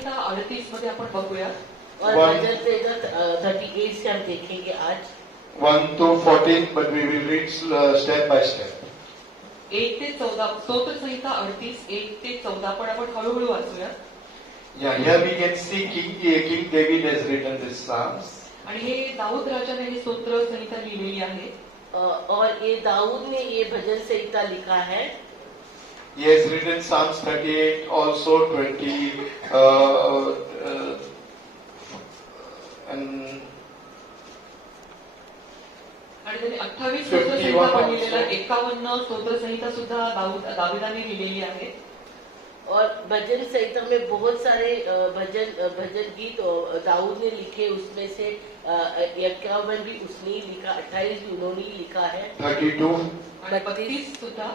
संहिता 38 मध्ये आपण बघूया. और भजन संहिता 38 से हम देखेंगे आज 1 to 14, but we will read step by step. 1 ते 14 स्तोत्र संहिता 38 1 ते 14 पण आपण हळूहळू वाचूया. Yeah, here we can see King David has written this Psalms. आणि हे दाऊद राजाने ही स्तोत्र संहिता लिहिलेली आहे. और ये दाऊद ने ये भजन संहिता लिखा है. He has written Psalms 38, also 20, and आणि त्यांनी 28 स्तोत्र संहिता पण लिहिलेला 51 स्तोत्र संहिता सुद्धा दाविदाने लिहिलेली आहे. और भजन संहिता में बहुत सारे भजन गीत दाऊद ने लिखे. उसमें से 51 भी उसने ही लिखा, 28 भी उन्होंने ही लिखा है, 32. आणि 32 सुद्धा.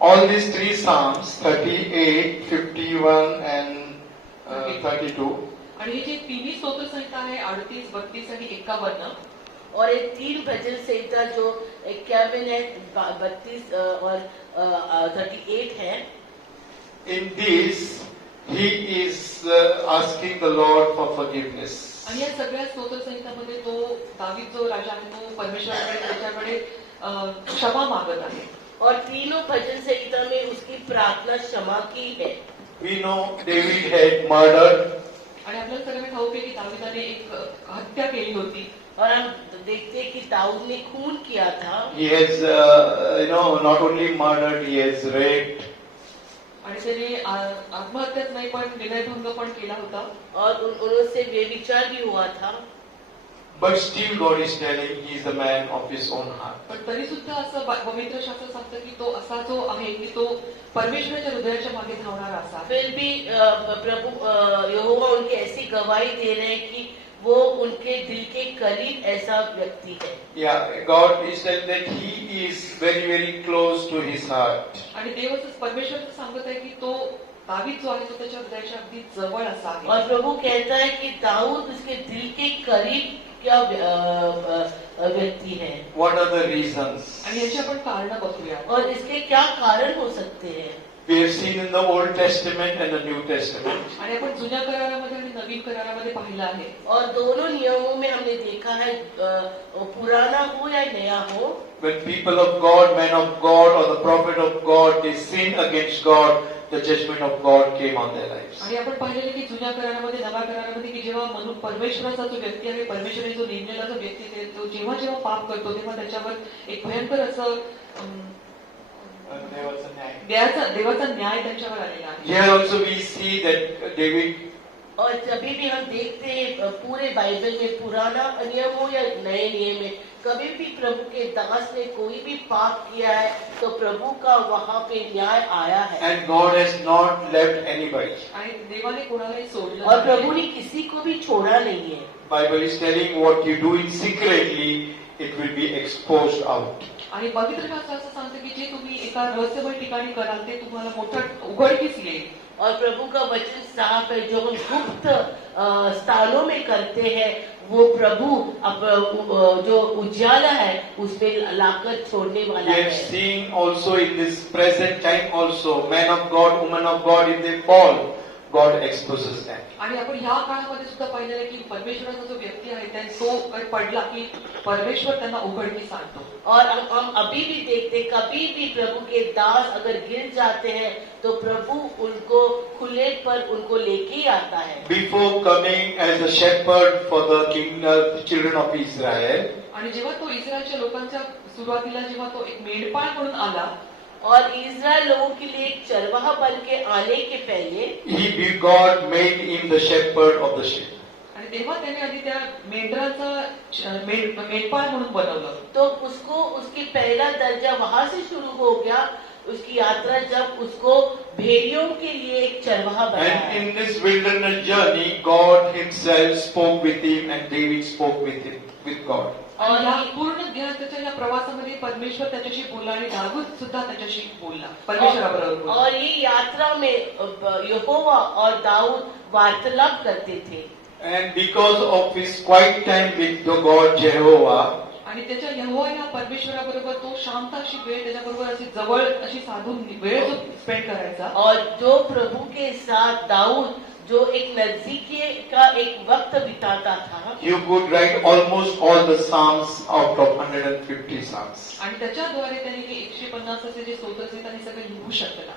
All these three Psalms, 38, 51 and 32. आणि हे जे तिन्ही स्तोत्र संहिता आहे 38, 32 आणि 51. और ये तीन भजन संहिता जो 51 है, 32 और 38 है. In this, he is asking the Lord for forgiveness. आणि या सगळ्या स्तोत्र संहितामध्ये तो दावीद जो राजा आहे तो परमेश्वराकडे त्याच्याकडे क्षमा मागत आहे. और तीनों भजन संहिता में उसकी प्रार्थना क्षमा की है. We know David had murdered. आणि आपल्याला सगळ्यांना ठाऊक आहे की दाविदाने एक हत्या केली होती. और हम देखते हैं कि दाऊद ने खून किया था. He has, not only murdered, he has raped. आणि त्याने आत्महत्याच नाही पण विनयभंग पण केला होता. और उनसे व्यभिचार भी हुआ था. But still God is telling he is a man of his own heart. पण तरी सुद्धा असं पवित्र शास्त्र सांगतं की तो असा जो आहे की तो परमेश्वराच्या हृदयाच्या मागे धावणारा असा. फिर भी प्रभु यहोवा उनकी ऐसी गवाही दे रहे हैं कि वो उनके दिल के करीब ऐसा व्यक्ति है. Yeah, God is saying that he is very, very close to his heart. आणि देव असं परमेश्वर सांगत आहे की तो दावीद जो आहे तो त्याच्या हृदयाच्या अगदी जवळ असा आहे. और प्रभु कहता है कि दाऊद उसके दिल के करीब क्या व्यक्ति है. What are the reasons? आणि याची आपण कारण बघूया. और इसके क्या कारण हो सकते हैं. We have seen in the Old Testament and the New Testament. आणि आपण जुन्या करारामध्ये आणि नवीन करारामध्ये पाहिलं आहे. और दोनों नियमों में हमने देखा है, पुराना हो या नया हो, When people of God, men of God, or the prophet of God, they sin against God, the judgment of God came on their lives. आणि आपण पाहिलेलं की जुन्या करारामध्ये नव्या करारामध्ये की जेव्हा म्हणून परमेश्वराचा जो व्यक्ती आहे, परमेश्वराने जो नेमलेला जो व्यक्ती आहे, तो जेव्हा जेव्हा पाप करतो तेव्हा त्याच्यावर एक भयंकर असं देवाचा न्याय त्यांच्यावर आलेला आहे. Here also we see that David. और जभी भी हम देखते हैं पूरे बाइबल में, पुराना नियम हो या नए नियम में, कभी भी प्रभु के दास ने कोई भी पाप किया है तो प्रभु का वहाँ पे न्याय आया है. And God has not left anybody. आणि देवाने कोणालाही सोडलं और प्रभु ने किसी को भी छोड़ा नहीं है. Bible is telling what you do in secretly, it will be exposed out. आणि पवित्र शास्त्र असं सांगतं की जे तुम्ही एका रहस्यमय ठिकाणी कराल ते तुम्हाला मोठं उघडकीस येईल. और प्रभु का वचन साफ है, जो हम गुप्त स्थानों में करते हैं वो प्रभु जो उजाला है उसमें लाकर छोड़ने वाला We है. have seen also in this present time also, men of God, women of God, if they fall, God exposes them. आणि आपण ह्या काळामध्ये सुद्धा पाहिलेलं आहे की परमेश्वराचा जो व्यक्ती आहे तो पडला की परमेश्वर त्यांना उघडकीस आणतो. और हम अभी भी देखते, कभी भी प्रभु के दास अगर गिर जाते हैं तो प्रभु उनको खुले पर उनको लेके ही आता है. Before coming as a shepherd for the children of Israel, आणि जेव्हा तो इस्रायलच्या लोकांच्या सुरुवातीला जेव्हा तो एक मेंढपाळ म्हणून आला, और इस्राएल लोगों के लिए एक चरवाहा बन के आने के पहले God made him the shepherd of the sheep. आणि तेव्हा त्याने आधी त्या मेंढराचं मेंढपाळ म्हणून बनवलं. तो उसको उसकी पहला दर्जा वहां से शुरू हो गया, उसकी यात्रा जब उसको भेड़ियों के लिए एक चरवाहा बनाया. And in this wilderness journey, God himself spoke with him and David spoke with God. आणि या पूर्ण त्याच्या या प्रवासामध्ये परमेश्वर त्याच्याशी बोलला आणि दाऊद सुद्धा त्याच्याशी बोलला, परमेश्वराबरोबर बोलला. और ये यात्रा में यहोवा और दाऊद वार्तालाप करते थे. And because of his quiet time with the God Jehovah, आणि त्याच्या यहोवा या परमेश्वराबरोबर तो शांत अशी वेळ त्याच्याबरोबर अशी जवळ अशी साधून वेळ जो स्पेंड करायचा. और जो प्रभु के साथ दाऊद जो एक नजदीकी का एक वक्त बिताता था, You could write almost all the Psalms out of 150 Psalms. आणि त्याच्याद्वारे त्यांनी हे 150 असे जे स्तोत्र आहेत त्यांनी सगळे लिहू शकला.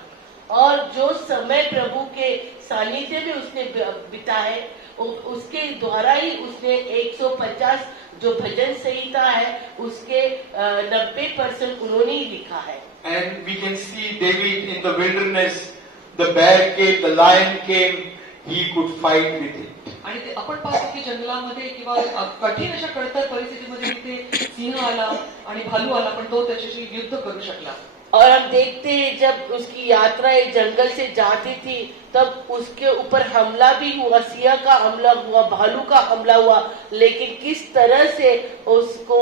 और जो समय प्रभु के सानिध्य में उसने बिताए, उसके द्वारा ही उसने 150 जो भजन संहिता है उसके 90% उन्होंने ही लिखा है. And we can see David in the wilderness, the bear came, the lion came, he could fight with it. आणि ते आपण पाहतो की जंगलामध्ये किंवा कठीण अशा कठोर परिस्थितीमध्ये तिथे सिंह आला आणि भालू आला, पण तो त्याच्याशी युद्ध करू शकला. और हम देखते हैं जब उसकी यात्रा एक जंगल से जाती थी तब उसके ऊपर हमला भी हुआ, सिंह का हमला हुआ, भालू का हमला हुआ, लेकिन किस तरह से उसको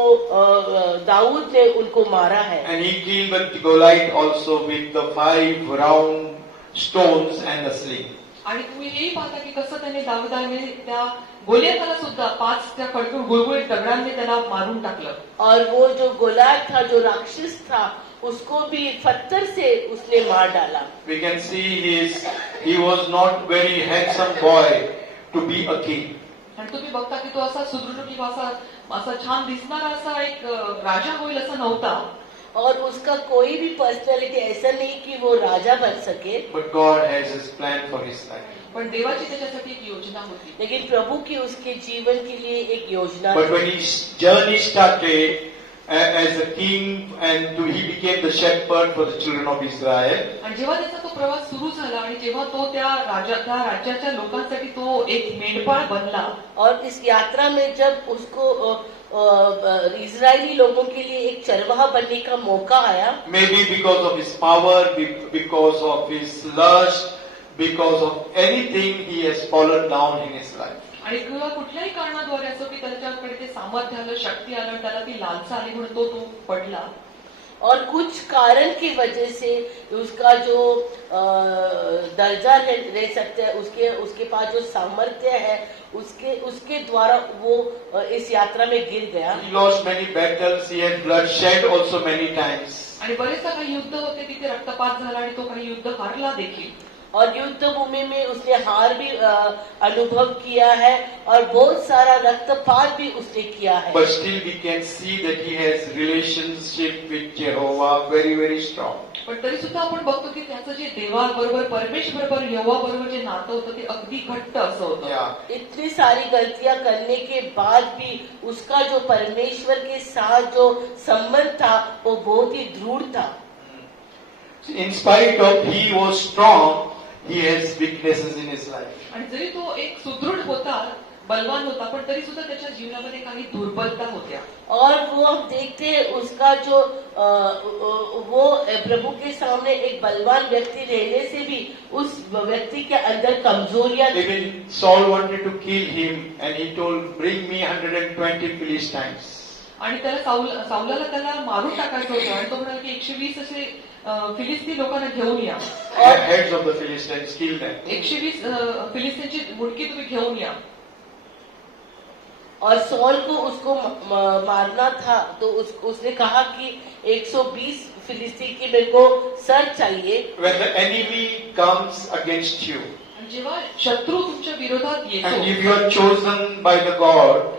दाऊद ने उनको मारा है. And he killed the Goliath also with the 5 round stones and a sling. आणि तुम्ही हेही पाहता की कसं त्याने दाविदाने त्या गोलियाताला सुद्धा 5 त्या खडखड गुळगुळीत दगडांनी त्याला मारून टाकलं. और वो जो गोलियत था, जो राक्षस था, उसको भी पत्थर से उसने मार डाला. We can see he was not very handsome boy to be a king. आणि तुम्ही बघता की तो असा सुदृढ किंवा असा छान दिसणारा असा एक राजा होईल असं नव्हता. और उसका कोई भी पर्सनैलिटी ऐसा नहीं कि वो राजा बन सके, But God has His plan for his life. पण देवाची त्याच्यासाठी एक योजना होती. लेकिन प्रभु की उसके जीवन के लिए एक योजना But थी. when his journey started as a king and he became the shepherd for the children of Israel, आणि जेव्हा त्याचा तो प्रवास सुरू झाला आणि जेव्हा तो त्या राज्याच्या लोकांसाठी तो एक मेंढपाळ बनला, और इस यात्रा में जब उसको इजरायली लोगों के लिए एक चरवाहा बनने का मौका आया, maybe because of his power, because of his lust, because of anything, he has fallen down in his life. आणि किंवा कुठल्याही कारणाद्वारे असो की त्याच्याकडे ते सामर्थ्य आलं, शक्ती आलं, त्याला ती लालसा आली म्हणून तो पडला. और कुछ कारण की वजह से उसका जो दर्जा रह सकता है, उसके पास जो सामर्थ्य है, उसके द्वारा वो इस यात्रा में गिर गया. He lost many battles, he had bloodshed also many times. आणि बरेचदा काही युद्ध होते, तिथे रक्तपात झाला आणि तो काही युद्ध हारला देखील. और युद्ध भूमि में उसने हार भी अनुभव किया है और बहुत सारा रक्तपात भी उसने किया है. But still we can see that he has relationship with Jehovah very, very strong. पण तरी सुद्धा आपण बघतो की त्याचं जे देवाबरोबर, परमेश्वर बरोबर, यहोवाबरोबर जे नातं होतं ते अगदी घट्ट असं होतं. Yeah. इतनी सारी गलतियां करने के बाद भी उसका जो परमेश्वर के साथ जो संबंध था वो बहुत ही दृढ़ था. In spite of he was strong, he has weaknesses in his life. आणि जरी तो एक सुदृढ होता, बलवान होता, पण तरी सुद्धा त्याच्या जीवनामध्ये काही दुर्बलता होत्या. और वो हम देखते हैं उसका जो वो प्रभु के सामने एक बलवान व्यक्ति रहने से भी उस व्यक्ति के अंदर कमजोरियां थी. Even Saul wanted to kill him and he told, bring me 120 Philistines. आणि त्याला साऊलाला त्याला मारून टाकायचं होतं आणि तो म्हणाला की 120 असे फिलिस्ती लोकांना घेऊन या. The heads of the Philistines, kill them. 120 फिलिस्तीनची मुंडकी तुम्ही घेऊन या. और सॉल को उसको मारना था तो उसने कहा कि 120 फिलिस्ती की मेरे को सर चाहिए. When the enemy comes against you, आणि जेव्हा शत्रू तुमच्या विरोधात and येतो if you are chosen by the God,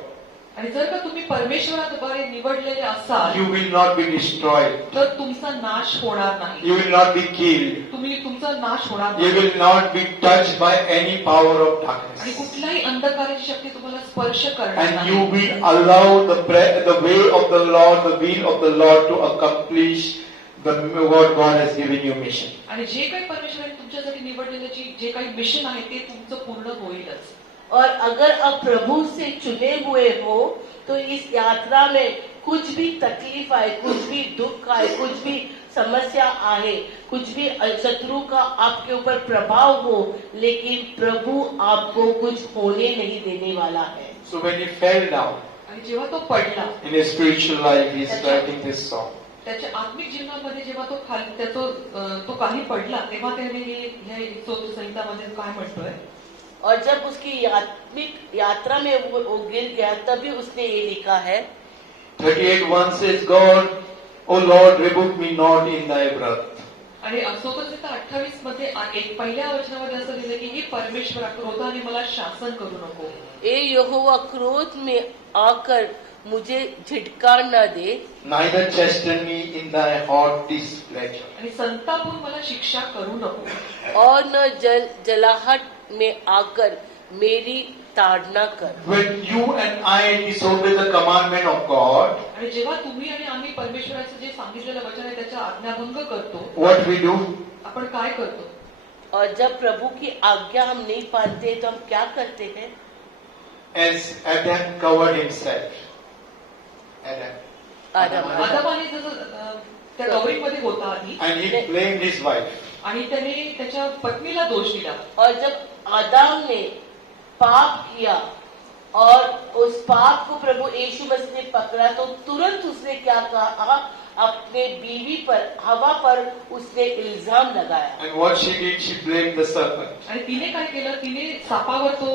आणि जर का तुम्ही परमेश्वराद्वारे निवडलेले असाल you will not be destroyed. तर तुमचा नाश होणार नाही. You will not be killed. तुमचा नाश होणार You नाही will not be touched by any power of आणि darkness. कुठल्याही अंधकाराची शक्ती तुम्हाला स्पर्श करणार And you नाही. will allow the way of the Lord, the will of the Lord to accomplish what God has given you mission. आणि जे काही परमेश्वराने तुमच्यासाठी निवडलेलं जे काही मिशन आहे ते तुमचं पूर्ण होईलच. और अगर आप प्रभु से चुने हुए हो तो इस यात्रा में कुछ भी तकलीफ आए, कुछ भी दुख आए, कुछ भी समस्या आए, कुछ भी शत्रु का आपके ऊपर प्रभाव हो, लेकिन प्रभु आपको कुछ होने नहीं देने वाला है. So when he fell down आणि जेव्हा तो पडला in his spiritual life, he is writing this song. त्याच्या आत्मिक जीवनामध्ये जेव्हा तो काही पडला तेव्हा त्याने हे स्तोत्र संहितामध्ये काय म्हणतोय. और जब उसकी आत्मिक यात्रा में वो गिर गया तभी उसने ये लिखा है. 38:1 says, God, O Lord, rebuke me not in thy wrath. आणि असं होतं तर 28 मध्ये एक पहिल्या वचनामध्ये असं लिहिलं की हे परमेश्वरा क्रोधाने मला शासन करू नको. ए यहोवा क्रोध में आकर मुझे झिटका न दे Neither chasten me in thy hot displeasure. आणि संतापून मला शिक्षा करू नको. और न जलाहट में आकर मेरी ताड़ना कर. When you and I disobey the commandment of God, आणि जेव्हा तुम्ही आणि आम्ही परमेश्वराचं जे सांगितलेलं वचन आहे त्याचा आज्ञाभंग करतो, what we do? आपण काय करतो? और जब प्रभु की आज्ञा हम नहीं पालते तो हम क्या करते हैं? As Adam covered himself. Adam. आदामाने जसं त्या गौरीमध्ये होता आधी And he blamed his wife. आणि त्याने त्याच्या पत्नीला दोष दिला. और जब आदम ने पाप किया और उस पाप को प्रभु यीशु मसीह ने पकड़ा तो तुरंत उसने क्या कहा? अपने बीवी पर हवा पर उसने इल्जाम लगाया. And what she did, she blamed the serpent. आणि तिने काय केलं? तिने सापावर तो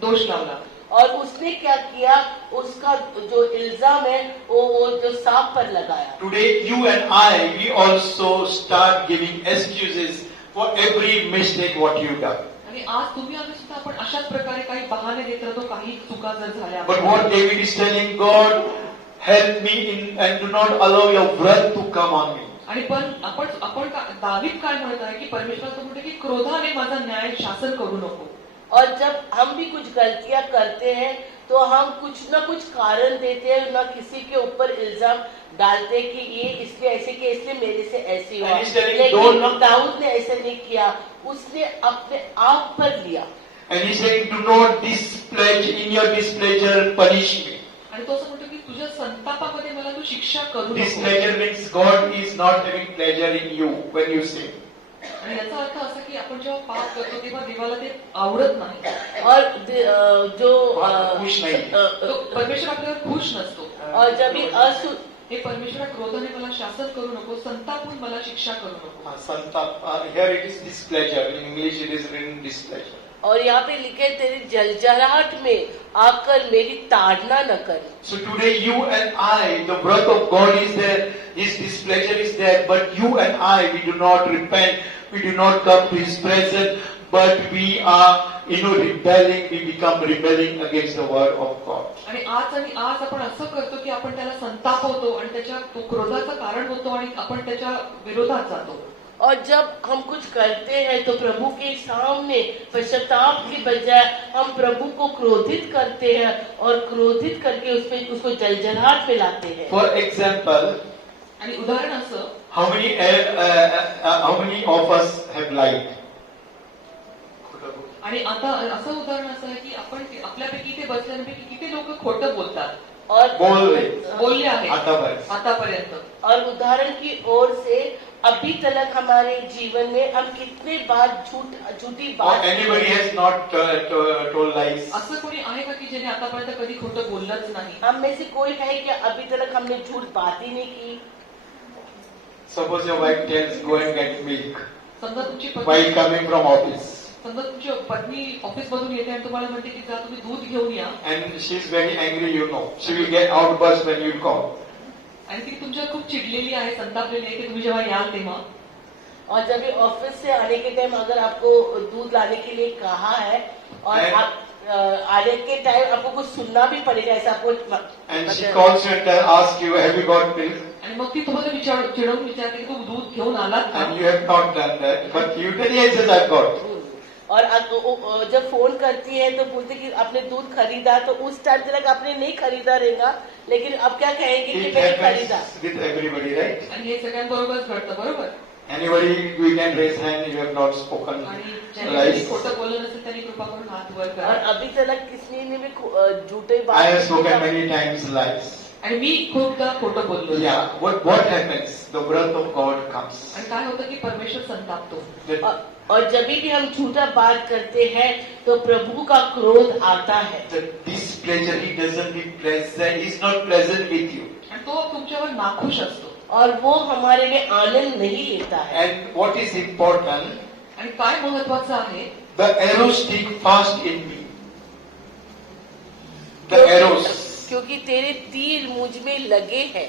दोष लावला. और उसने क्या किया? उसका जो इल्जाम है वो जो सांप पर लगाया. Today, you and I, we also start giving excuses for every mistake what you done. आणि आज तुम्ही आम्ही सुद्धा आपण अशाच प्रकारे काही बहाणे देत राहतो काही चुका जर झाल्या. But what David is telling God, help me in and do not allow your wrath to come on me. आणि पण आपण दावीद काय म्हणत आहे की परमेश्वराचं म्हणतो की क्रोधाने माझा न्याय शासन करू नको. और जब हम भी कुछ गलतियां करते हैं तो हम कुछ न कुछ कारण देते हैं, न किसी के ऊपर इल्जाम डालते हैं कि ये इसलिए ऐसे किया इसलिए मेरे से ऐसे हुआ. And he's telling, लेकिन don't- दाऊद ने ऐसा नहीं किया, उसने अपने आप पर लिया. And he said, do not in your displeasure punish me. आणि तो असं म्हणतो की तुझ्या संतापामध्ये मला तू शिक्षा करू नको. Displeasure means God is not having pleasure in you when you sin. आणि याचा अर्थ असा की आपण जेव्हा पाप करतो तेव्हा देवाला ते आवडत नाही. और जो खुश नहीं. तो परमेश्वर आपल्यावर खुश नसतो. और जब ये हे परमेश्वरा क्रोधाने मला शासन करू नको, संतापून मला शिक्षा करू नको. Santap, here it is displeasure. In English it is written displeasure. और यहाँ पे लिखे तेरी जलजलाहट में आकर मेरी ताड़ना न कर. So today you and I, the wrath of God is there, His displeasure is there, but you and I, we do not repent, we do not come to His presence, but we are, rebelling, we become rebelling against the word of God. आणि आज आपण असं करतो की आपण त्याला संताप होतो आणि त्याच्या तो क्रोधाचं कारण होतो आणि आपण त्याच्या विरोधात जातो. और जब हम कुछ करते हैं तो प्रभु के सामने पश्चाताप के बजाय हम प्रभु को क्रोधित करते हैं और क्रोधित करके उसको जलजलाहट में लाते हैं. For example, आणि उदाहरण असं, how many of us have lied? आणि आता असं उदाहरण असं आहे की आपण आपल्यापैकी इथे बसल्यापैकी किती लोक खोटं बोलतात और बोलले आहेत आतापर्यंत. आतापर्यंत. और उदाहरण की ओर से अभी तक हमारे जीवन में हम कितने बार झूठी Or बात. anybody has not told lies? असं कोणी आहे का की ज्याने आतापर्यंत कधी खोटं बोललंच नाही? हम में से कोई है कि अभी तक हमने झूठ बात ही नहीं की. Suppose your wife tells, go and get milk समजा तुमची while पत्नी coming from office. समजा तुमची पत्नी ऑफिस मधून येते आणि तुम्हाला म्हणते की जा तुम्ही दूध घेऊन या, And she's very angry, She will get outburst when you come. आणि ती तुमच्या खूप चिडलेली आहे, संतापलेली आहे की तुम्ही जेव्हा याल तेव्हा. और जब ये ऑफिस से आने के टाइम अगर आपको दूध लाने के लिए कहा है और आप आने के टाइम आपको कुछ सुनना भी पड़ेगा ऐसा आपको. And she calls you and asks you, have you got milk? आणि मग ती तुम्हाला चिडवून विचारते की तू दूध घेऊन आलात का? And you have not done that. But you tell, yes, I've got. और जब फोन करती है तो बोलते कि आपने दूध खरीदा, तो उस टाइम तक आपने नहीं खरीदा रहेगा, लेकिन अब क्या कहेंगे कि It मैंने खरीदा. happens with everybody, right? आणि हे सगळ्यांबरोबरच घडतं, बरोबर. Anybody, we can raise hand, you have not spoken आणि ज्यांनी कधी lies. खोटं बोललं नसेल त्यांनी कृपा करून हात वर और करा. अभी तक किसी ने भी झूठे I बात have spoken many times lies. आणि मी खूपदा खोटं बोललो. Yeah, what happens? The wrath of God comes. आणि काय होतं की परमेश्वर संतापतो. और जब भी हम झूठा बात करते हैं तो प्रभु का क्रोध आता है. The displeasure, He doesn't be present, He's not present with you. आणि तो तुमच्यावर नाखुश असतो. और वो हमारे में आनंद नहीं लेता है. And what is important? आणि काय महत्वाचं आहे? The arrows stick fast in me. The arrows. क्योंकि तेरे तीर मुझ में लगे हैं.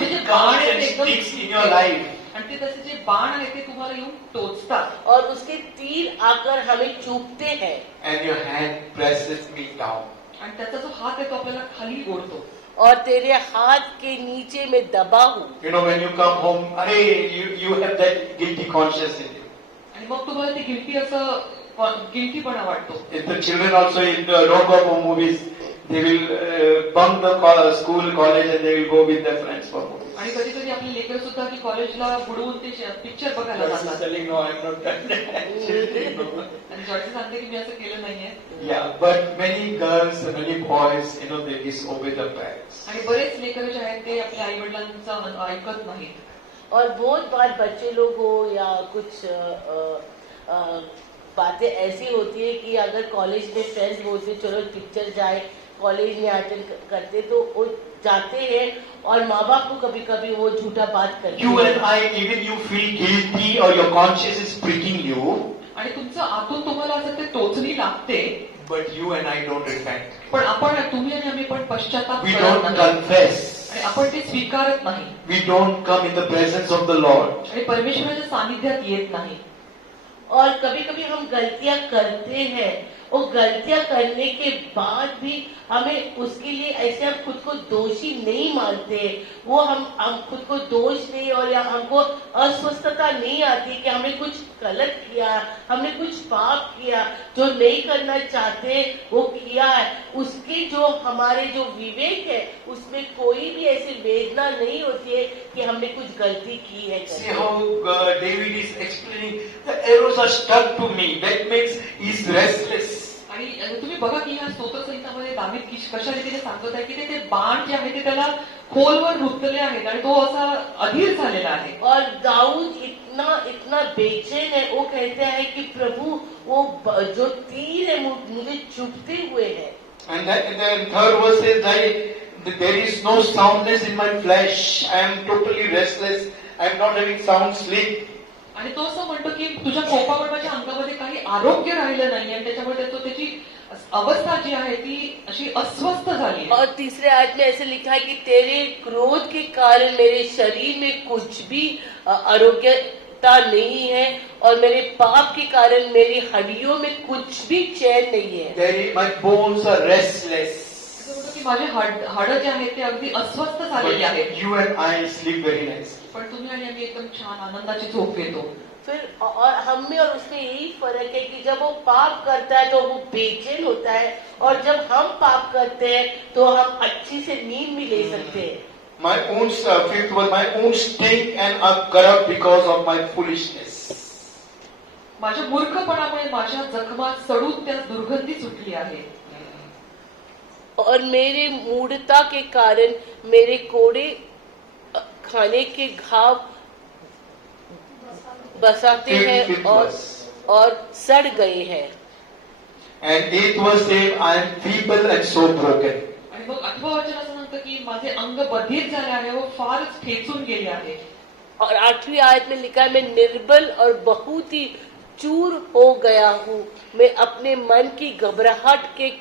It comes and sticks in your life. आणि ते तसे जे बाण आहेत ते तुम्हाला येऊन टोचतात और उसके तीर आकर हमें चुभते हैं. and your hand presses me down. आणि त्याचा जो हात आहे तो आपल्याला खाली ओढतो. और तेरे हाथ के नीचे मैं दबा हूँ. You know, when you come home, you have that guilty conscience in you. आणि मग तुम्हाला ते गिल्टीपणा वाटतो. If the children also don't go for movies, they will bunk the school, college, and they will go with their friends for movies. आणि कधी कधी आपले लेकर सुद्धा की कॉलेजला बुडवून ते पिक्चर बघायला Joyce is जातात. telling, no, I'm not done that. आणि जॉयसी सांगते की मी असं केलं नाहीये. Yeah, but many girls and many boys, they disobey the parents. आणि बरेच लेकर जे आहेत ते आपल्या आई वडिलांचं ऐकत नाहीत. और बहुत बार बच्चे लोग हो या कुछ बातें ऐसी होती है कि अगर कॉलेज में फ्रेंड्स बोलते चलो पिक्चर जाए, कॉलेज में अटेंड करते तो वो जाते हैं और माँ बाप को कभी कभी वो झूठा बात करते You and हैं. I, even you feel guilty or your conscience is pricking you, आणि तुमचं आतून तुम्हाला असं ते टोचणी लागते. but you and I don't repent. पण तुम्ही आणि आम्ही पण पश्चाताप We करत don't नाही. confess. आणि आपण ते स्वीकारत नाही. We don't come in the presence of the Lord. आणि परमेश्वराच्या सानिध्यात येत नाही. और कभी कभी हम गलतियां करते हैं और गलतियां करने के बाद भी हमें उसके लिए ऐसे हम खुद को दोषी नहीं मानते. वो हम खुद को दोष नहीं और या हमको अस्वस्थता नहीं आती कि हमने कुछ गलत किया, हमने कुछ पाप किया, जो नहीं करना चाहते वो किया है. उसके जो हमारे जो विवेक है उसमें कोई भी ऐसी वेदना नहीं होती है कि हमने कुछ गलती की है. See how David is explaining, the arrows are stuck to me. That means he's restless. आणि तुम्ही बघा की या स्तोत्र संहितामध्ये दावीद कशा रीतीने सांगत आहे की ते बाण जे आहे ते त्याला खोलवर रुतले आहेत आणि तो असा अधीर झालेला आहे. और दाऊद इतना बेचैन है. वो कहते हैं कि प्रभु वो जो तीर है मुझे चुभते हुए है. And then third verse says that there is no soundness in my flesh. I am totally restless. I am not having sound sleep. आणि तो असं म्हणतो की तुझ्या कोपामुळे माझ्या अंगामध्ये काही आरोग्य राहिलं नाही आणि त्याच्यामुळे त्याची अवस्था जी आहे ती अशी अस्वस्थ झाली आहे. और तीसरे आयत में ऐसे लिखा है कि तेरे क्रोध के कारण मेरे शरीर में कुछ भी आरोग्यता नहीं है और मेरे पाप के कारण मेरी हड्डियों में कुछ भी चैन नहीं है. My bones are restless. असं म्हणतो की माझे हाडं जे आहेत ते अगदी अस्वस्थ झालेली आहेत. But you and I sleep very nicely. पण तुम्ही आणि आम्ही एकदम छान आनंदाची झोप घेतो. फिर और हम में और उसमें यही फर्क है कि जब वो पाप करता है तो वो बेचैन होता है और जब हम पाप करते हैं तो हम अच्छी से नींद भी ले सकते हैं. My own fifth was my own stink and I'm corrupt because of my foolishness. माझ्या मूर्खपणामुळे माझ्या जखमा सडून त्या दुर्गंधी सुटली आहे. और मेरे मूढ़ता के कारण मेरे कोड़े खाने के घाव बसाते हैं और सड़ गए हैं. And eighth verse says, I am feeble and so broken. आणि मग 8वं वचन असं म्हणतं की माझे अंग बधिर झाले आहे व फारच ठेचून गेले आहे. और 8वीं आयत में लिखा है मैं निर्बल और बहुत ही चूर हो गया हूँ. मैं अपने मन की घबराहट के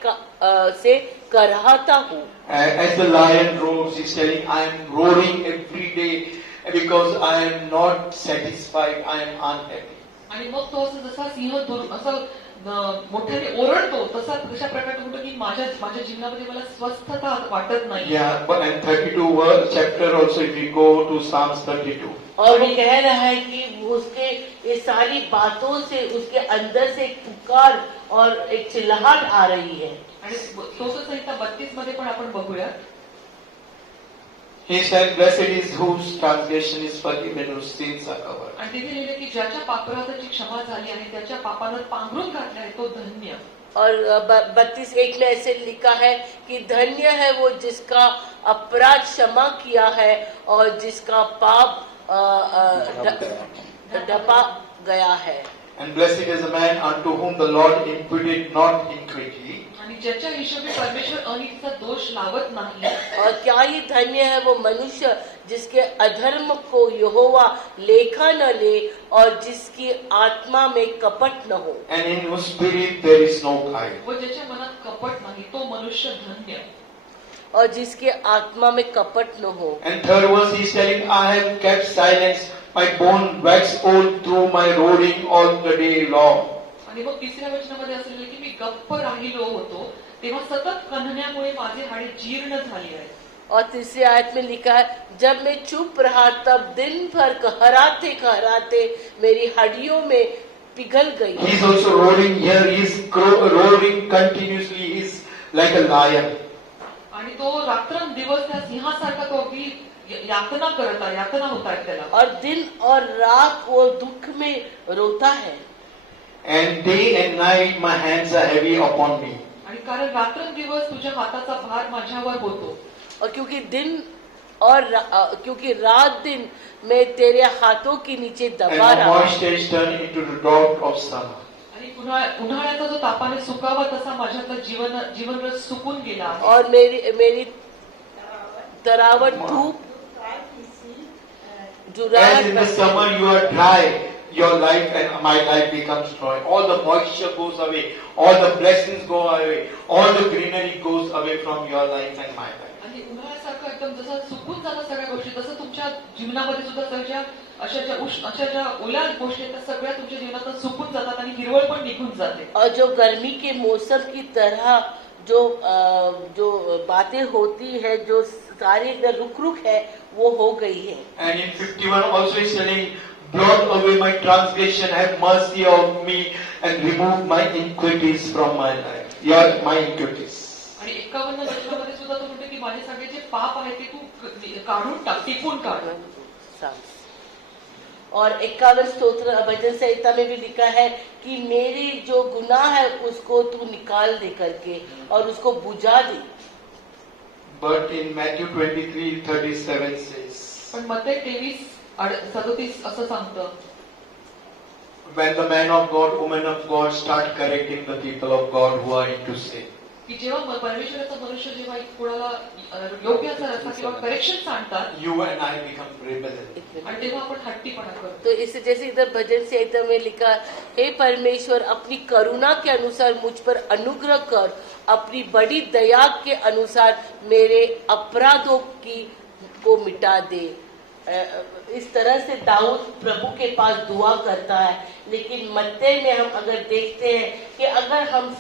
से कराहता हूँ. As the lion roars, he's telling, I am roaring every day because I am not satisfied, I am unhappy. आणि मग तो असं जसा सिंह असं मोठ्याने ओरडतो तशा प्रकारे म्हणतो की माझ्या जीवनामध्ये मला स्वस्थता वाटत नाही. Yeah, but in 32 chapter also, if you go to Psalms 32. और वो कह रहा है कि उसके ये सारी बातों से उसके अंदर से एक पुकार और एक चिल्लाहट आ रही है. आणि स्तोत्र संहिता 32 मध्ये पण आपण बघूया. He said, blessed is whose transgression is forgiven, whose sins are covered. आणि तिथे लिहिले की ज्याच्या पापराधाची क्षमा झाली आणि त्याच्या पापावर पांघरून घातले आहे तो धन्य. और 32:1 में ऐसे लिखा है कि धन्य है वो जिसका अपराध क्षमा किया है और जिसका पाप ढपा गया है. And blessed is the man unto whom the Lord imputed not iniquity. आणि ज्याच्या हिशोबी परमेश्वर अनितीचा दोष लावत नाही. और क्या ही धन्य है वो मनुष्य जिसके अधर्म को यहोवा लेखा न ले और जिसकी आत्मा में कपट न हो. And in whose spirit there is no guile. व ज्याच्या मनात कपट नाही तो मनुष्य धन्य. और जिसके आत्मा में कपट न हो. And third verse he is telling, I have kept silence, my bone wax old through my roaring all the day long. आणि मग तिसऱ्या वचनामध्ये असलेलं की मी गप्प राहिलो होतो तेव्हा सतत कण्हण्यामुळे माझे हाडे जीर्ण झाली आहेत. और तीसरी आयत में लिखा है, जब मैं चुप रहा तब दिन भर कहराते कहराते मेरी हड्डियों में पिघल गई. He is also roaring here. He is roaring continuously. He is like a lion. आणि तो रात्रंदिवस त्या सिंहासारखा तो अगदी यातना होत आहे त्याला. और दिन और रात वो दुख में रोता है. And day and night my hands are heavy upon me. आणि कारण रात्रंदिवस तुझ्या हाताचा भार माझ्यावर होतो. और क्योंकि रात दिन मैं तेरे हाथों के नीचे And दबा my रहा. moisture is turned into the drought of summer. आणि उन्हाळ्याचा जो तापाने सुकावा तसा माझ्यातला जीवनरस सुकून गेला आहे. और मेरी तरावट धूप As in the summer you are dry, your life and my life becomes dry. All the moisture goes away, all the blessings go away, all the greenery goes away from your life and my life. आणि उन्हाळ्यासारखं एकदम जसं सुकून जातात सगळ्या गोष्टी तसं तुमच्या जीवनामध्ये सुद्धा सगळ्या अशा ज्या ओल्या गोष्टी आहेत त्या सगळ्या तुमच्या जीवनात सुकून जातात आणि हिरवळ पण निघून जाते. और जो गर्मी के मौसम की तरह जो बातें होती है, जो सारी रुक रुक है, वो हो गई है. And in 51 also is telling, blot away my transgression, have mercy on me and remove my iniquities from my life. My iniquities. आणि 51 वचनामध्ये सुद्धा तो म्हणतो की माझे सगळे जे पाप आहे ते तू काढून टाक, टिपून काढ. और 51 स्तोत्र भजन संहिता में भी लिखा है कि मेरी जो गुनाह है उसको तू निकाल दे करके और उसको बुझा दे. But in Matthew 23:37 says, पण मत्ते 23:37 असं सांगतं, when the man of God, woman of God start correcting the people of God who are into sin. की जेव्हा परमेश्वराचा मनुष्य जेव्हा कोणाला योग्य असा रस्ता किंवा करेक्शन आणतात, You and I become rebellious. आणि तेव्हा आपण हट्टीपणा करतो. तो इसे जैसे इधर भजन संहिता में लिखा, हे परमेश्वर अपनी करुणा के अनुसार मुझ पर अनुग्रह कर, अपनी बड़ी दया के अनुसार मेरे अपराधों को मिटा दे. इस तरह से दाऊद प्रभु के पास दुआ करता है. लेकिन मत्ते में हम अगर देखते हैं कि अगर हम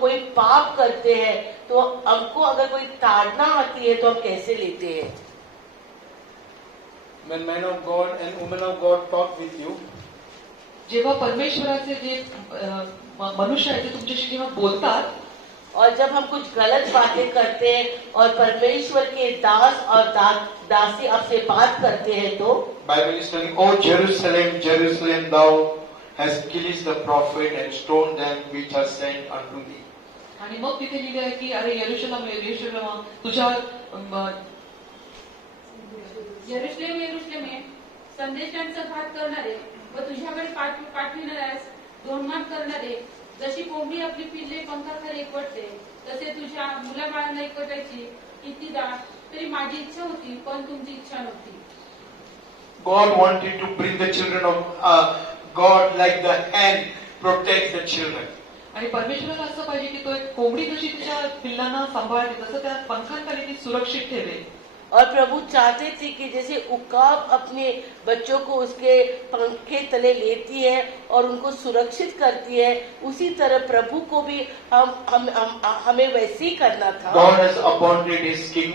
कोई पाप करते हैं तो हमको अगर कोई ताड़ना आती है तो हम कैसे लेते हैं. When man of God and woman of God talk with you, जेव्हा परमेश्वराचे जे मनुष्य आहे ते तुमच्याशी जेव्हा बोलतात, और जब हम कुछ गलत बातें करते हैं और परमेश्वर के दास और दासी आपसे बात करते हैं तो Bible is telling, "O Jerusalem, Jerusalem, thou hast killed the prophet and stoned them which are sent unto thee." आणि मग तिथे लिहिले आहे की अरे यरुशलेम तुझ्या यरुशलेम संदेशांचा घात करणारे व तुझ्याकडे पाठविणाऱ्यास दोन्मात करणारे, जशी कोंबडी आपली पिल्ले पंखाखाली एकवटते तसे तुझ्या मुलाबाळांना एकवटायची कितीदा तरी माझी इच्छा होती, पण तुमची इच्छा नव्हती. God wanted to bring the children of God like the hen protects the children. आणि परमेश्वराला असं पाहिजे की तो एक कोंबडी जशी तिच्या पिल्लांना सांभाळते तसं त्या पंखांखाली ती सुरक्षित ठेवेल. और प्रभु चाहते थे कि जैसे उकाब अपने बच्चों को उसके पंख के तले लेती है और उनको सुरक्षित करती है, उसी तरह प्रभु को भी हमें वैसे ही करना था. God has appointed His king,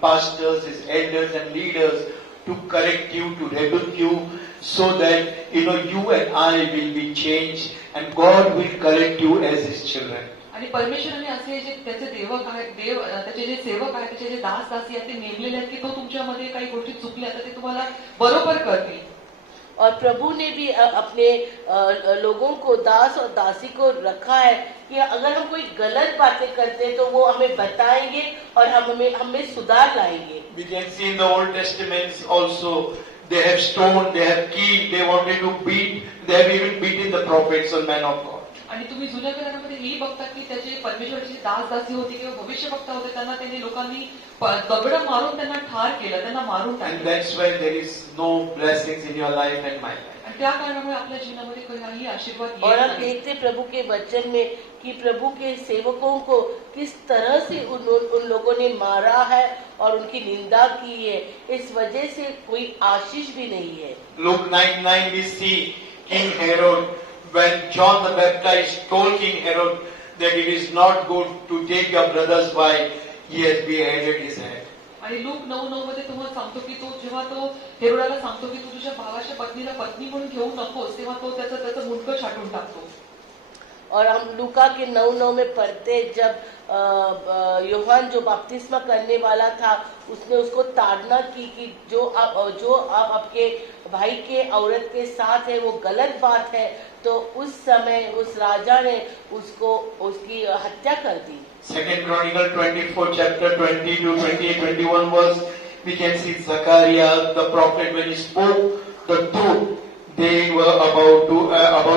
pastors, His elders and leaders to correct you, to rebuke you, so that you and I will be changed, and God will correct you as His children. आणि परमेश्वराने असे जे त्याचे देवक आहेत, त्याचे जे सेवक आहेत, त्याचे जे दास दासी आहेत ते नेमलेले आहेत की तो तुमच्यामध्ये काही गोष्टी चुकल्या तर ते तुम्हाला बरोबर करतील. और प्रभु ने भी अपने लोगों को, दास और दासी को रखा है कि अगर हम कोई गलत बातें करते हैं तो वो हमें बताएंगे और हमें सुधार लाएंगे. We can see in the Old Testaments also, they have stoned, they have killed, they wanted to beat, they have even beaten the prophets or men of God. आणि तुम्ही जुन्या काळामध्ये हेही बघता की त्याचे परमेश्वराची दास दासी होती किंवा भविष्य वक्ता होते त्यांना त्यांनी लोकांनी दगड मारून त्यांना ठार केलं, त्यांना मारून And टाकलं. that's why there is no blessings in your life and my life. आणि त्या कारणामुळे आपल्या जीवनामध्ये काही आशीर्वाद और येत हम नाही. देखते प्रभु के वचन में कि प्रभु के सेवकों को किस तरह से उन लोगों ने मारा है और उनकी निंदा की है. इस वजह से कोई आशीष भी नहीं है. Luke 9:9 we see King Herod, when John the Baptist told King Herod that it is not good to take your brother's wife, he has beheaded his head. आणि लूक 9:9 मध्ये तुम्हाला सांगतो की तो जेव्हा तो हेरोडाला सांगतो की तू तुझ्या भावाच्या पत्नीला पत्नी म्हणून घेऊ नकोस, तेव्हा तो त्याचं मुंडकं छाटून टाकतो. और हम लूका के 9:9 में पढ़ते, जब यूहन्ना जो बपतिस्मा करने वाला था उसने उसको ताड़ना की कि जो आप आपके भाई के औरत के साथ है वो गलत बात है. तो उस समय उस राजा ने उसकी हत्या कर दी. Second Chronicle 24 chapter 20 to 28, 21 verse, we can see Zechariah the prophet, when he spoke the truth, they were about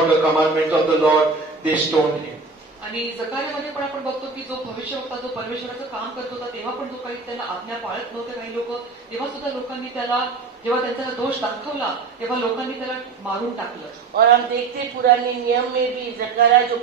the commandments of the Lord, they stoned him. आणि जकार्यामध्ये पण आपण बघतो की जो भविष्यवक्ता जो परमेश्वराचं काम करत होता तेव्हा पण जो काही त्याला आज्ञा पाळत नव्हते काही लोक, तेव्हा सुद्धा लोकांनी त्याला, जेव्हा त्यांचा दोष दाखवला तेव्हा लोकांनी त्याला मारून टाकलं. और हम देखते पुराने नियम में भी जकरिया जो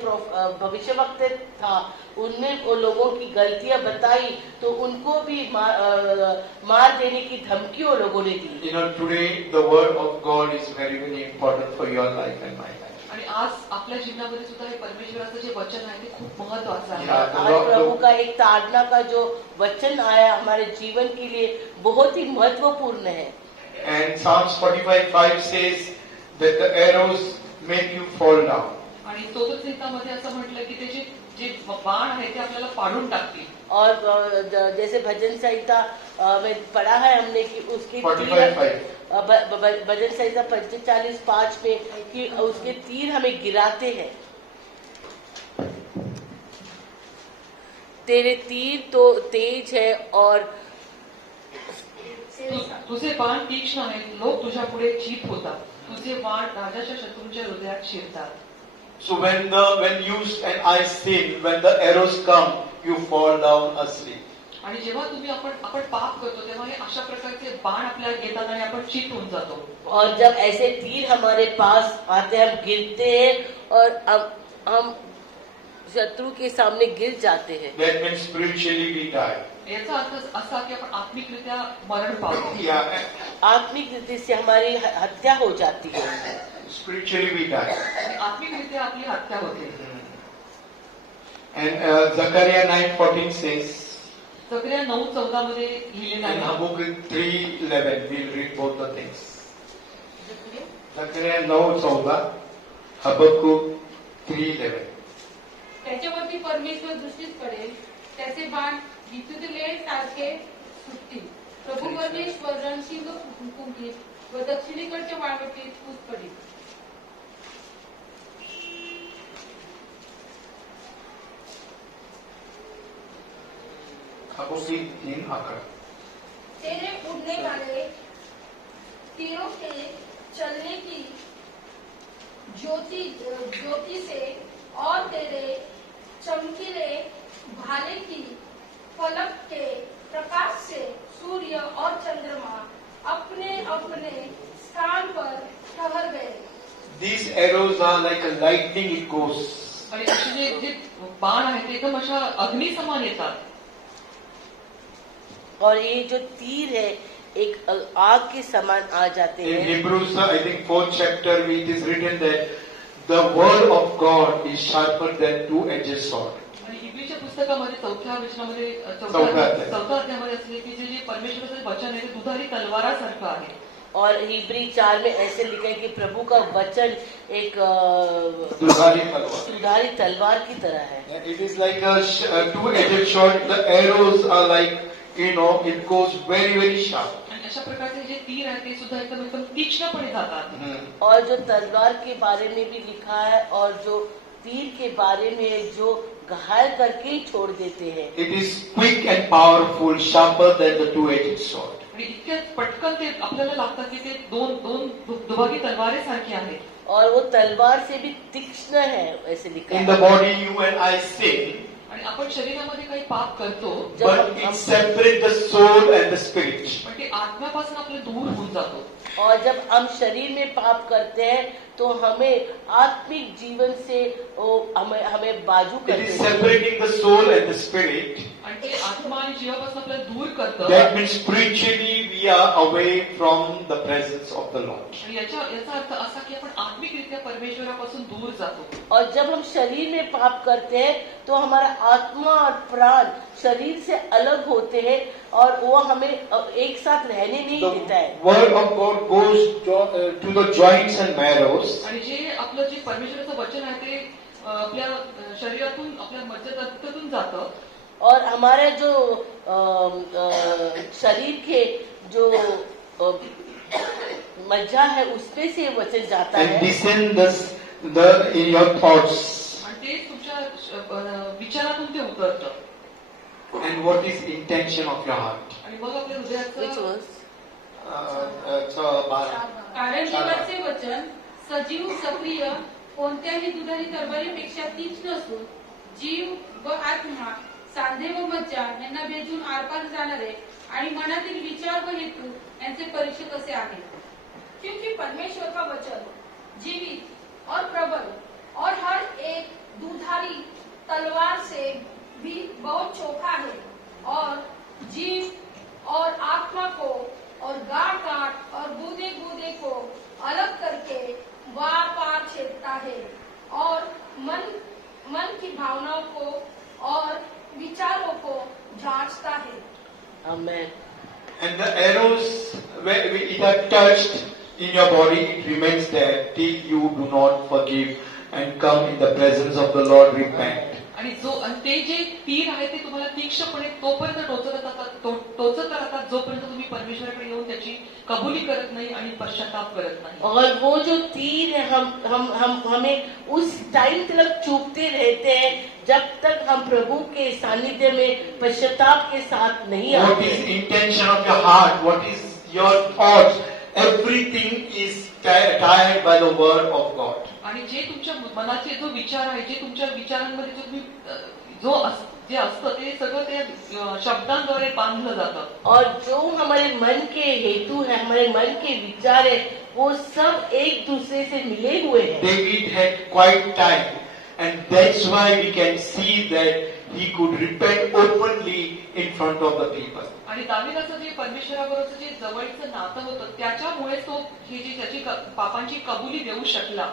भविष्यवक्ता था, उनने वो लोगों की गलतियां बताई तो उनको भी मार देने की धमकी वो लोगों ने दी. You know, today the word of God is very, very important for your life and my life. आणि आज आपल्या जीवनामध्ये सुद्धा हे परमेश्वराचं जे वचन आहे ते खूप महत्वाचं आहे. आज प्रभु का एक ताड़ना का जो वचन आया हमारे जीवन के लिए बहुत ही महत्वपूर्ण है. And Psalms 45:5 says that the arrows make you fall down. आणि स्तोत्रसंहितामध्ये असं म्हटलं की त्याचे जे बाण आहे ते आपल्याला पाडून टाकतील. और जैसे भजन संहिता में पढ़ा है हमने कि उसके 45:5. भजन संहिता 45:5 में कि उसके तीर हमें गिराते हैं. तेरे तीर तो तेज है और तुझे बाण तीक्ष्ण आहेत, लोक तुझ्या पुढे चीत होतात, तुझे बाण राजाच्या शत्रूंच्या हृदयात शिरतात. So when you and I sin, when the arrows come, you fall down asleep. आणि जेव्हा आपण पाप करतो तेव्हा हे अशा प्रकारचे बाण आपल्याला येतात आणि आपण चित होऊन जातो. और जब ऐसे तीर हमारे पास आते हैं हम गिरते हैं और हम शत्रु के सामने गिर जाते हैं. That means spiritually we die. याचा अर्थ असा की आपण आत्मिकरित्या मरण पावतो. Yeah, आत्मिक रीति से हमारी हत्या हो जाती है. spiritually we die. आणि आत्मिकरित्या आपली हत्या होते. And Zechariah 9:14 says, जकरिया 9:14 मध्ये लिहिलेलं and आहे. Habakkuk 3:11, we'll read both the things. Zechariah 9:14, Habakkuk 3:11. त्याच्यावरती परमेश्वर दृष्टीच पडेल, त्याचे बाण विद्युतले सारखे सुटतील. प्रभू परमेश्वर रणशिंग फुंकील व दक्षिणेकडच्या वाळवटीत कूच पडेल. Habakkuk 3:11. तेरे उड़ने वाले तीरों के चलने की ज्योति से और तेरे चमकीले भाले की फलक के प्रकाश से सूर्य और चंद्रमा अपने अपने स्थान पर ठहर गए. These arrows are like a lightning, it goes. आणि असे जे बाण आहेत ते एकदम अशा अग्नी समान येतात. और ये जो तीर है एक आग के समान आ जाते In हैं. Hebrews, I think 4th chapter, it is written that the word of God is sharper than two-edged sword. आणि इब्लीच्या पुस्तकामध्ये 4थ्या वचनामध्ये चौथा अध्याय. 4थ्या अध्यायामध्ये असले की जे परमेश्वराचं वचन आहे ते दुधारी तलवारासारखं आहे. और हिब्री 4 में ऐसे लिखा है कि प्रभु का वचन एक दुधारी तलवार. सुधारी तलवार की तरह है. It is like a two-edged sword. The arrows are like, it goes very, very sharp. आणि अशा प्रकारचे जे तीर आहेत ते सुद्धा एकदम तीक्ष्णपणे जातात. और जो तलवार के बारे में भी लिखा है और जो तीर के बारे में जो घायल करके ही छोड़ देते हैं. It is quick and powerful, sharper than the two-edged sword. आणि इतक्या पटकन ते आपल्याला लागतात की ते दोन दुभागी तलवारेसारखे आहेत. और वो तलवार से भी तीक्ष्ण है ऐसे लिखा In है. the body, you and I sin, आणि आपण शरीरामध्ये काही पाप करतो but it separates the soul and the spirit. पण ते आत्म्यापासून आपलं दूर होऊन जातो. और जब हम शरीर में पाप करते हैं तो हमें आत्मिक जीवन से हमें बाजू It करते is हैं। separating the soul and the spirit. आणि ते आत्मा आणि जीवापासून आपल्याला दूर करतं. That means spiritually we are away from the presence of the Lord. आणि याचा अर्थ असा की आपण आत्मिकरित्या परमेश्वरापासून दूर जातो. और जब हम शरीर में पाप करते हैं तो हमारा आत्मा और प्राण शरीर से अलग होते हैं और वो हमें एक साथ रहने नहीं The देता है। word of God goes to the joints and marrows. आणि जे आपलं जे परमेश्वराचं वचन आहे ते आपल्या शरीरातून आपल्या मज्जातंतूतून जातं. और हमारे जो शरीर के जो मज्जा है उसमें से वचन जाता And है descend in your thoughts. आणि ते तुमच्या विचारातून ते उतरतं. And what is intention of your heart? आणि मग आपल्या Which हृदयाचं was? कारण देवाचे वचन सजीव सक्रिय कोणत्याही दुधारी तरवारीपेक्षा तीक्ष्ण असून जीव व आत्मा सांधे व मज्जा यांना भेदून आरपार जाणारे आणि मनातील विचार व हेतू यांचे परीक्षक असे आहे. क्योंकि परमेश्वर का वचन जीवित और प्रबल और हर एक दुधारी तलवार से भी बहुत चोखा है और जीव और आत्मा को और गांठ गांठ और गूदे गूदे को अलग करके वार पार छेदता है और मन की भावनाओं को और विचारों को जांचता है. Amen. And the arrows, where it had touched in your body, it remains there till you do not forgive and come in the presence of the Lord, repent. आणि ते जे तीर आहे ते तुम्हाला तीक्ष्णपणे तोपर्यंत टोचत राहतात जोपर्यंत तुम्ही परमेश्वराकडे येऊन त्याची कबुली करत नाही आणि पश्चाताप करत नाही. और वो जो तीर है हम हमें उस टाइम तक चूपते रहते हैं जब तक हम प्रभु के सानिध्य में पश्चाताप के साथ नहीं What आते. is intention of your heart? What is your thoughts? Everything is tied by the word of God. आणि जे तुमच्या मनाचे जो विचार आहे, जे तुमच्या विचारांमध्ये जो तुम्ही जे असतं ते सगळं ते शब्दांद्वारे बांधलं जातं. और जो हमारे मन के हेतु है, हमारे मन के विचार है, वो सब एक दूसरे से मिले हुए हैं. David had quite time, and that's why we can see that he could repent openly in front of the people. आणि दाविदाचं जे परमेश्वराबरोबरचं जे जवळचं नातं होतं त्याच्यामुळे तो ही जी त्याची पापांची कबुली देऊ शकला.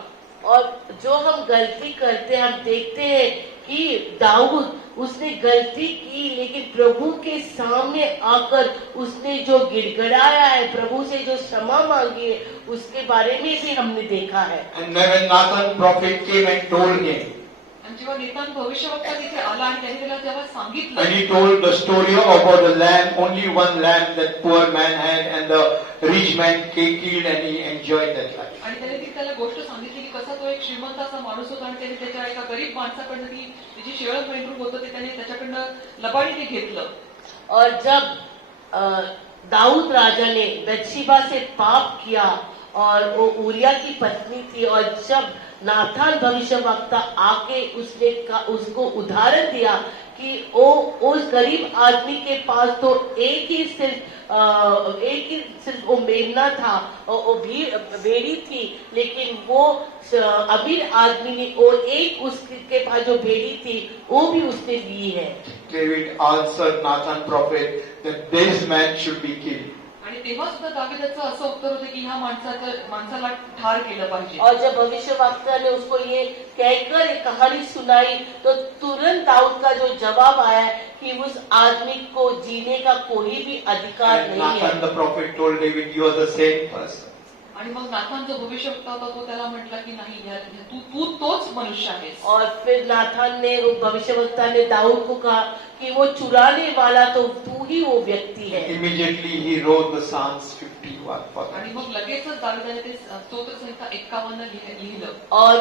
और जो हम गलती करते हैं, हम देखते हैं कि दाऊद उसने गलती की लेकिन प्रभु के सामने आकर उसने जो गिड़गिड़ाया है, प्रभु से जो क्षमा मांगी है, उसके बारे में भी हमने देखा है. And when Nathan prophet came and told him, आणि जेव्हा नेतान भविष्यवक्ता तिथे आला आणि त्याने त्याला जेव्हा सांगितलं and he told the story about the lamb, only one lamb that poor man had, and the rich man killed and he enjoyed that life. आणि त्याने ती त्याला गोष्ट सांगितली की कसा तो एक श्रीमंताचा माणूस होता आणि त्याने त्याच्या एका गरीब माणसाकडनं ती जी शेळं मेंढरू होतं ते त्याने त्याच्याकडनं लबाडी ते घेतलं. और जब दाऊद राजा ने बत्शेबा से पाप किया और वो उरिया की पत्नी थी, और जब नाथान भविष्यवक्ता आके उसको उदाहरण दिया कि वो उस गरीब आदमी के पास तो एक ही सिर्फ वो मेमना था और वो भेड़ी थी, लेकिन वो अमीर आदमी ने वो एक उसके पास जो भेड़ी थी वो भी उसने ली है. David answered Nathan prophet that this man should be killed. आणि तेव्हा सुद्धा दाविदाचं असं उत्तर होतं की ह्या माणसाला ठार केलं पाहिजे. और जब भविष्यवक्ता ने उसको ये कहकर एक कहानी सुनाई तो तुरंत दाऊद का जो जवाब आया कि उस आदमी को जीने का कोई भी अधिकार And नहीं Nathan है. the prophet told David, you are the same person. आणि मग नाथान जो भविष्यवक्ता होता तो त्याला म्हटला की नाही तू तोच मनुष्य आहेस. और फिर नाथान ने भविष्यवक्ता ने दाऊद को कहा कि वो चुराने वाला तो तू ही वो व्यक्ति है. Immediately he wrote the Psalms 51 for आणि them. मग लगेचच दाविदाने ते स्तोत्र संहिता 51 लिहिलं. और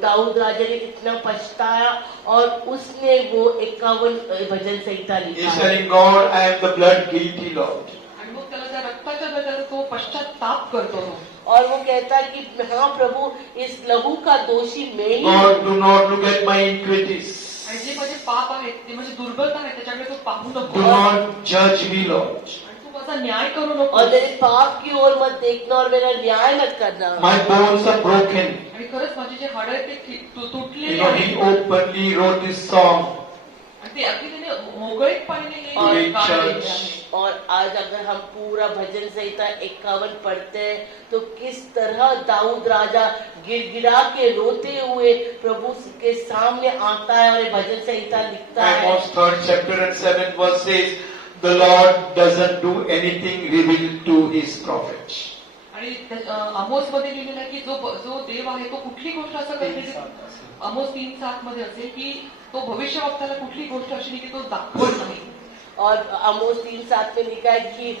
दाऊद राजा ने कितना पछताया और उसने वो 51 भजन संहिता He लिखा. is telling God, I am the blood guilty Lord. आणि मग त्याला त्या रक्ताच्या बदल्यात तो पश्चाताप करतो. और वो कहता है कि हाँ प्रभु, इस लहू का दोषी मैं ही हूँ. God, do not look at my iniquities. आणि जे माझे पाप आहेत ते माझी दुर्बलता आहे त्याच्याकडे तो पाहू Do नको. not judge me, Lord. आणि तू माझा न्याय करू और नको मेरे पाप की ओर मत देखना और मेरा न्याय मत करना. My bones are broken. आणि खरंच माझे जे हाड आहेत ते तुटलेले You know, आहेत he openly wrote this song. आणि ते अगदी त्याने मोकळेपणाने हे और गाणं लिहिलं church. आहे. और आज अगर हम पूरा भजन संहिता 51 पढ़ते हैं तो किस तरह दाऊद राजा गिड़गिड़ा के रोते हुए प्रभु के सामने आता है और ये भजन संहिता लिखता है. Amos 3rd chapter and 7th verse says, the Lord doesn't do anything revealed to his prophets. आणि आमोस मध्ये लिहिलेलं आहे की जो देव आहे तो कुठली गोष्ट असं करते आमोस 3:7 मध्ये असेल की तो भविष्यवक्त्याला कुठली गोष्ट अशी नाही की तो दाखवत नाही. और आमोस 3:7 में लिखा है कि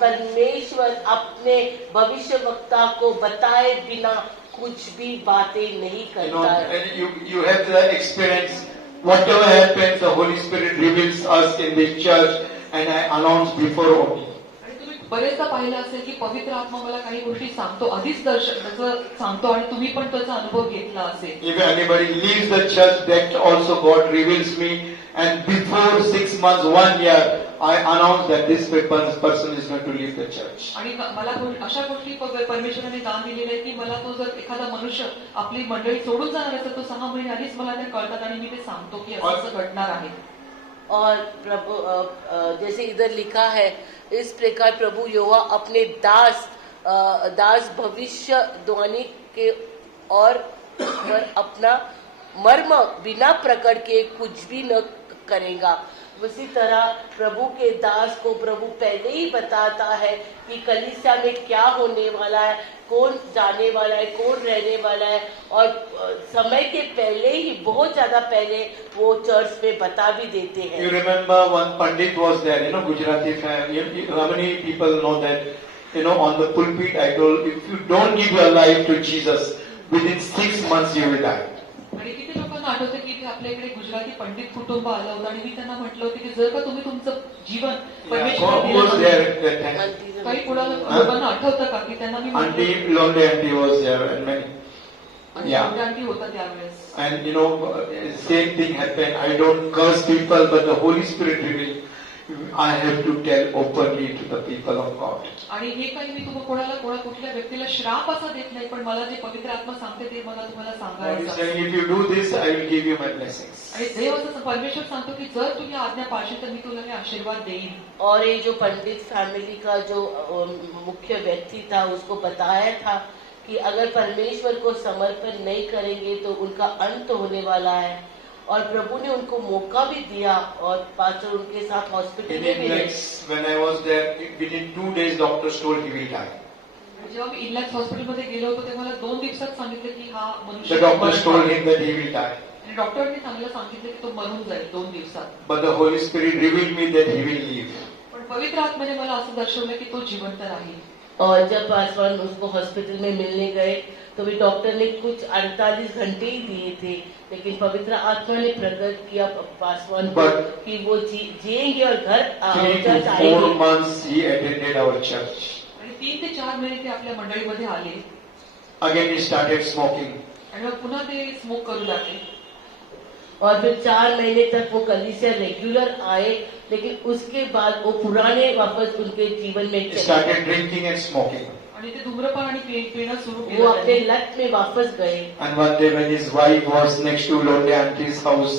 परमेश्वर अपने भविष्य वक्ता को बताए बिना कुछ भी बातें नहीं You know, करता है. and you have the experience. Whatever happens, the Holy Spirit reveals us in this church, and I announce before only. आणि तुम्ही बरेचदा पाहिलं असेल की पवित्र आत्मा मला काही गोष्टी सांगतो आधीच त्याचं सांगतो आणि तुम्ही पण त्याचा अनुभव घेतला असेल. If anybody leaves the church, that also God reveals me. And before 6 months, 1 year, I announce that this person is going to leave the church. आणि मला अशा गोष्टी परमेश्वराने दान दिलेले आहे की मला तो जर एखादा मनुष्य आपली मंडळी सोडून जाणार असेल तो 6 महिने आधीच मला ते कळतात आणि मी ते सांगतो की असं घडणार आहे. और प्रभु जैसे इधर लिखा है इस प्रकार प्रभु यहोवा अपने दास भविष्य द्वानी के और अपना मर्म बिना प्रकट के कुछ भी न करेगा. उसी तरह प्रभु के दास को प्रभु पहले ही बताता है कि कलीसिया में क्या होने वाला है, कौन जाने वाला है, कौन रहने वाला है, और समय के पहले ही बहुत ज्यादा पहले वो चर्च में बता भी देते You हैं. remember one Pandit was there, you know, Gujarati family. How many people know that, you know, on the pulpit I told, if you don't give your life to Jesus, within 6 months you will die. आणि किती लोकांना आठवतं की इथे आपल्या इकडे गुजराती पंडित कुटुंब आलं होतं आणि मी त्यांना म्हटलं होतं की जर का तुम्ही तुमचं जीवन Who परमेश्वराला was दिलं there नाही, at that time? काही लोकांना आठवतं का की त्यांना मी म्हटलं Auntie, Londe auntie was there and many. आणि Yeah. मोठ्या आंटी होता त्यावेळेस. And you know, same thing happened. I don't curse people, but the Holy Spirit revealed. I have to tell openly to the people of God. आणि हे काही मी कोणा कुठल्या व्यक्तीला श्राप असा देत नाही पण मला जे पवित्र आत्मा सांगते ते मला तुम्हाला God is सांगायचं. saying, if you do this, I will give you my blessings. आणि देव असं परमेश्वर सांगतो की जर तू या आज्ञा पाळशील तर मी तुला हे आशीर्वाद देईन. और ये जो पंडित फैमिली का जो मुख्य व्यक्ति था उसको बताया था कि अगर परमेश्वर को समर्पण नहीं करेंगे तो उनका अंत होने वाला है. और प्रभु ने उनको मौका भी दिया और पास्टर उनके साथ हॉस्पिटल In में भी रहे. Inlex, when I was there, within 2 days, doctors told he will die. जेव्हा मी इनलॅक्स हॉस्पिटलमध्ये गेलो होतो तेव्हा मला 2 दिवसात सांगितलं की हा The मनुष्य doctors told him that he will die. आणि डॉक्टरने चांगलं सांगितलं की तो मरून जाईल 2 दिवसात. But the Holy Spirit revealed me that he will live. पण पवित्र आत्म्याने मला असं दर्शवलं की तो जिवंत राहील. और जब पासवान उसको हॉस्पिटल में मिलने गए तो भी डॉक्टर ने कुछ 48 घंटे ही दिए थे, लेकिन पवित्र आत्मा ने प्रकट किया पासवान को कि वो जिएंगे और घर 3 to चर्च 4 आएंगे. months he attended our church. आणि 3 ते 4 महिने ते आपल्या मंडळीमध्ये आले Again he started smoking. आणि मग पुन्हा ते स्मोक करू लागले. और फिर 4 महीने तक वो कलीसिया रेगुलर आए, लेकिन उसके बाद वो पुराने वापस उनके जीवन में He चले started drinking and smoking. आणि ते धूम्रपान आणि पिणं सुरू वो केलं अपने त्यांनी. लत में वापस गए. And one day when his wife was next to Londe auntie's house,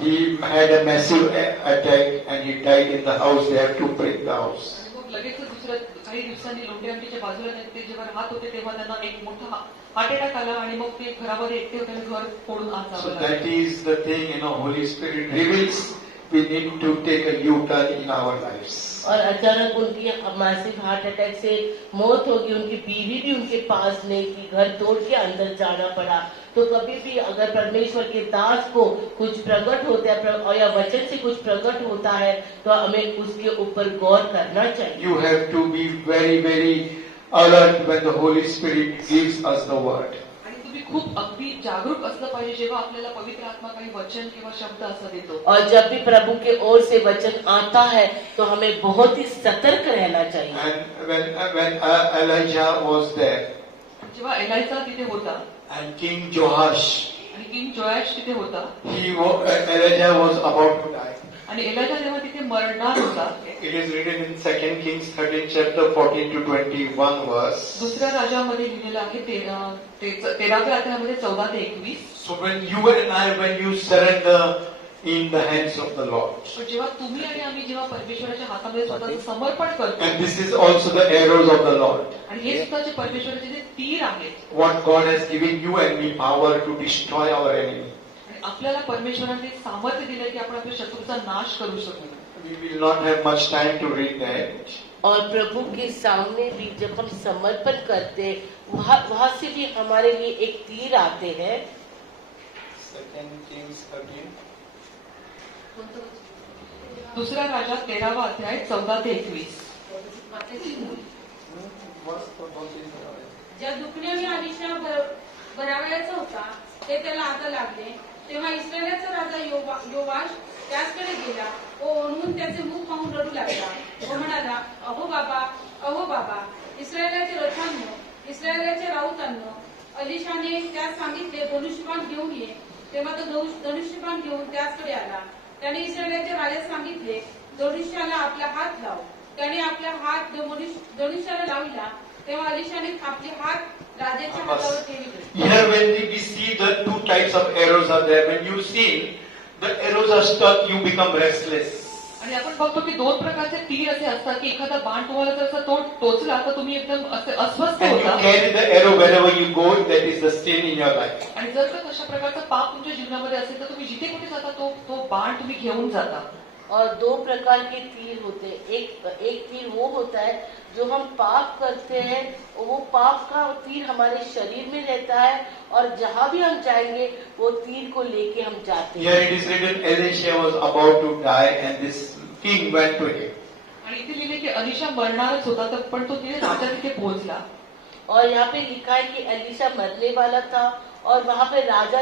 he had a massive attack and he died in the house. They had to break the house. आणि मग लगेच दुसऱ्या काही दिवसांनी लोंढे आंटीच्या बाजूला ते जेव्हा राहत होते तेव्हा त्यांना एक मोठा हार्ट अटॅक आला आणि मग ते घरामध्ये एकटे होते आणि घर फोडून आत So जावं that लागलं. is the thing, you know, Holy Spirit reveals we need to take a U-turn in our lives. और अचानक उनकी मैसिव हार्ट अटैक से मौत होगी. उनकी बीवी भी उनके पास नहीं थी, घर तोड़ के अंदर जाना पड़ा. तो कभी भी अगर परमेश्वर के दास को कुछ प्रकट होता है और या वचन से कुछ प्रकट होता है तो हमें उसके ऊपर गौर करना चाहिए. You have to be very, very alert when the Holy Spirit gives us the word. आणि तुम्ही खूप अगदी जागरूक असलं पाहिजे जेव्हा आपल्याला पवित्र आत्मा काही वचन किंवा शब्द असं देतो. और जब भी प्रभु के ओर से वचन आता है तो हमें बहुत ही सतर्क रहना चाहिए. And when Elijah was there जेव्हा एलायचा तिथे होता and King Joash, आणि किंग जोयाश तिथे होता Elijah was about to die. आणि एलाजा जेव्हा तिथे मरणार होता, It is written in 2 Kings 13 chapter 14 to 21 verse. दुसऱ्या राजामध्ये लिहिलेलं आहे 13व्या अध्यायामध्ये 14 ते 21. So when you and I, when you surrender in the hands of the Lord, पण जेव्हा तुम्ही आणि आम्ही जेव्हा परमेश्वराच्या हातामध्ये स्वतःचं समर्पण करतो, and this is also the arrows of the Lord, आणि हे सुद्धा जे परमेश्वराचे जे तीर आहेत, what God has given you and me power to destroy our enemy. आणि आपल्याला परमेश्वराने सामर्थ्य दिलं की आपण आपल्या शत्रूचा नाश करू शकू. We will not have much time to read that. और प्रभु के सामने भी जब हम समर्पण करते हैं, वहाँ से भी हमारे लिए एक तीर आते हैं. 2 Kings 13. दुसरा राजा 13वा अध्याय 14 ते 21. ज्या दुखण्याने अलिशा बरावयाचा होता ते त्याला आता लागले, तेव्हा इस्रायलाचा राजा योवाश त्याचकडे गेला व ओढून त्याचे मुख पाहून रडू लागला व म्हणाला, अहो बाबा, इस्रायलाच्या रथांनो, इस्रायलाच्या राऊतांनो. अलिशाने त्यास सांगितले, धनुष्यबाण घेऊन ये. तेव्हा तो धनुष्यबाण घेऊन त्याचकडे आला. त्याने इस्रायलाच्या राजास सांगितले, धनुष्याला आपला हात लाव. त्याने आपला हात धनुष्याला लावला. तेव्हा अलिशाने आपले हात राजाच्या हातावर ठेवले. Here when we see the two types of arrows are there, when you see the arrows are stuck, you become restless. आणि आपण बघतो की दोन प्रकारचे तीर असे असतात की एखादा बाण तुम्हाला जर असं तो टोचला तर तुम्ही एकदम असे अस्वस्थ And you होता, carry the arrow wherever you go, that is the sin in your life. आणि जर का तशा प्रकारचा पाप तुमच्या जीवनामध्ये असेल तर तुम्ही जिथे कुठे जाता तो बाण तुम्ही घेऊन जाता. और दो प्रकार के तीर होते हैं. एक तीर वो होता है जो हम पाप करते हैं, वो पाप का तीर हमारे शरीर में रहता है और जहाँ भी हम जाएंगे वो तीर को लेके हम जाते Here हैं. it is written, Elisha was about to die and this king went to him. आणि इथे लिहिले की अलिशा मरणारच होता, तर पण तो तिथे राजा तिथे पोहोचला. और यहाँ पे लिखा है कि एलिशा मरने वाला था और वहाँ पे राजा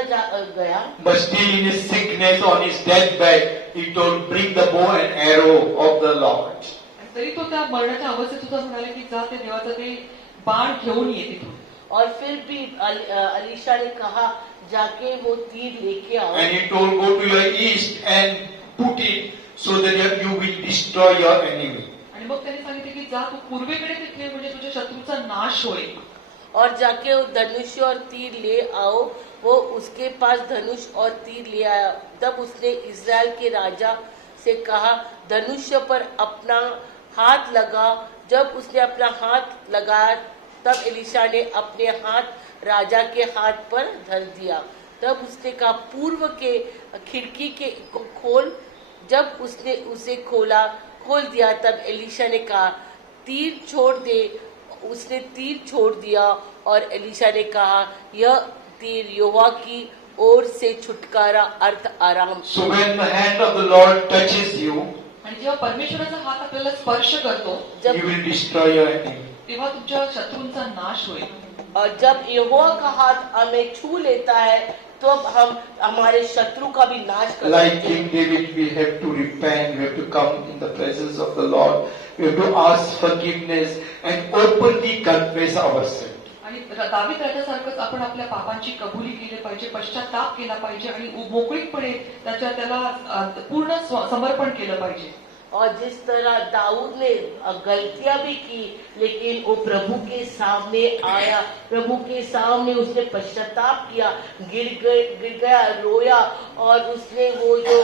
गया. But still in his sickness, on his deathbed, he told, bring the bow and arrow of the Lord. आणि तरी तो त्या मरणाच्या अवस्थेत सुद्धा म्हणाला की जा ते देवाचं ते बाण घेऊन ये तिथून. और फिर भी अलीशा ने कहा, जाके वो तीर लेके आओ. And he told, go to your east and put it so that you will destroy your enemy. आणि मग त्याने सांगितले की जा तू पूर्वेकडे ते ठेव म्हणजे तुझ्या शत्रूचा नाश होईल. और जाके वो धनुष और तीर ले आओ. वो उसके पास धनुष और तीर ले आया. तब उसने इस्राएल के राजा से कहा, धनुष्य पर अपना हाथ लगा. जब उसने अपना हाथ लगाया तब एलिशा ने अपने हाथ राजा के हाथ पर धर दिया. तब उसने कहा, पूर्व के खिड़की के को खोल. जब उसने उसे खोल दिया तब एलिशा ने कहा, तीर छोड़ दे. उसने तीर छोड़ दिया और एलिशा ने कहा, यह तीर यहोवा की ओर से छुटकारा अर्थ आराम. So when the hand of the Lord touches you, आणि जेव्हा परमेश्वराचा हात आपल्याला स्पर्श करतो जब you will destroy your enemy. तेव्हा तुमच्या शत्रूंचा नाश होईल. और जब यहोवा का हाथ हमें छू लेता है तो हम हमारे शत्रु का भी नाश कर Like देते हैं. King David, we have to repent, we have to come in the presence of the Lord, we have to ask forgiveness and openly confess our sin. आणि दावीद राजासारखंच आपण आपल्या पापांची कबुली केली पाहिजे, पश्चाताप केला पाहिजे आणि मोकळीकपणे त्याला पूर्ण समर्पण केलं पाहिजे. और जिस तरह दाऊद ने गलतियां भी की, लेकिन वो प्रभु के सामने आया, प्रभु के सामने उसने पश्चाताप किया, गिर गया, रोया और उसने वो जो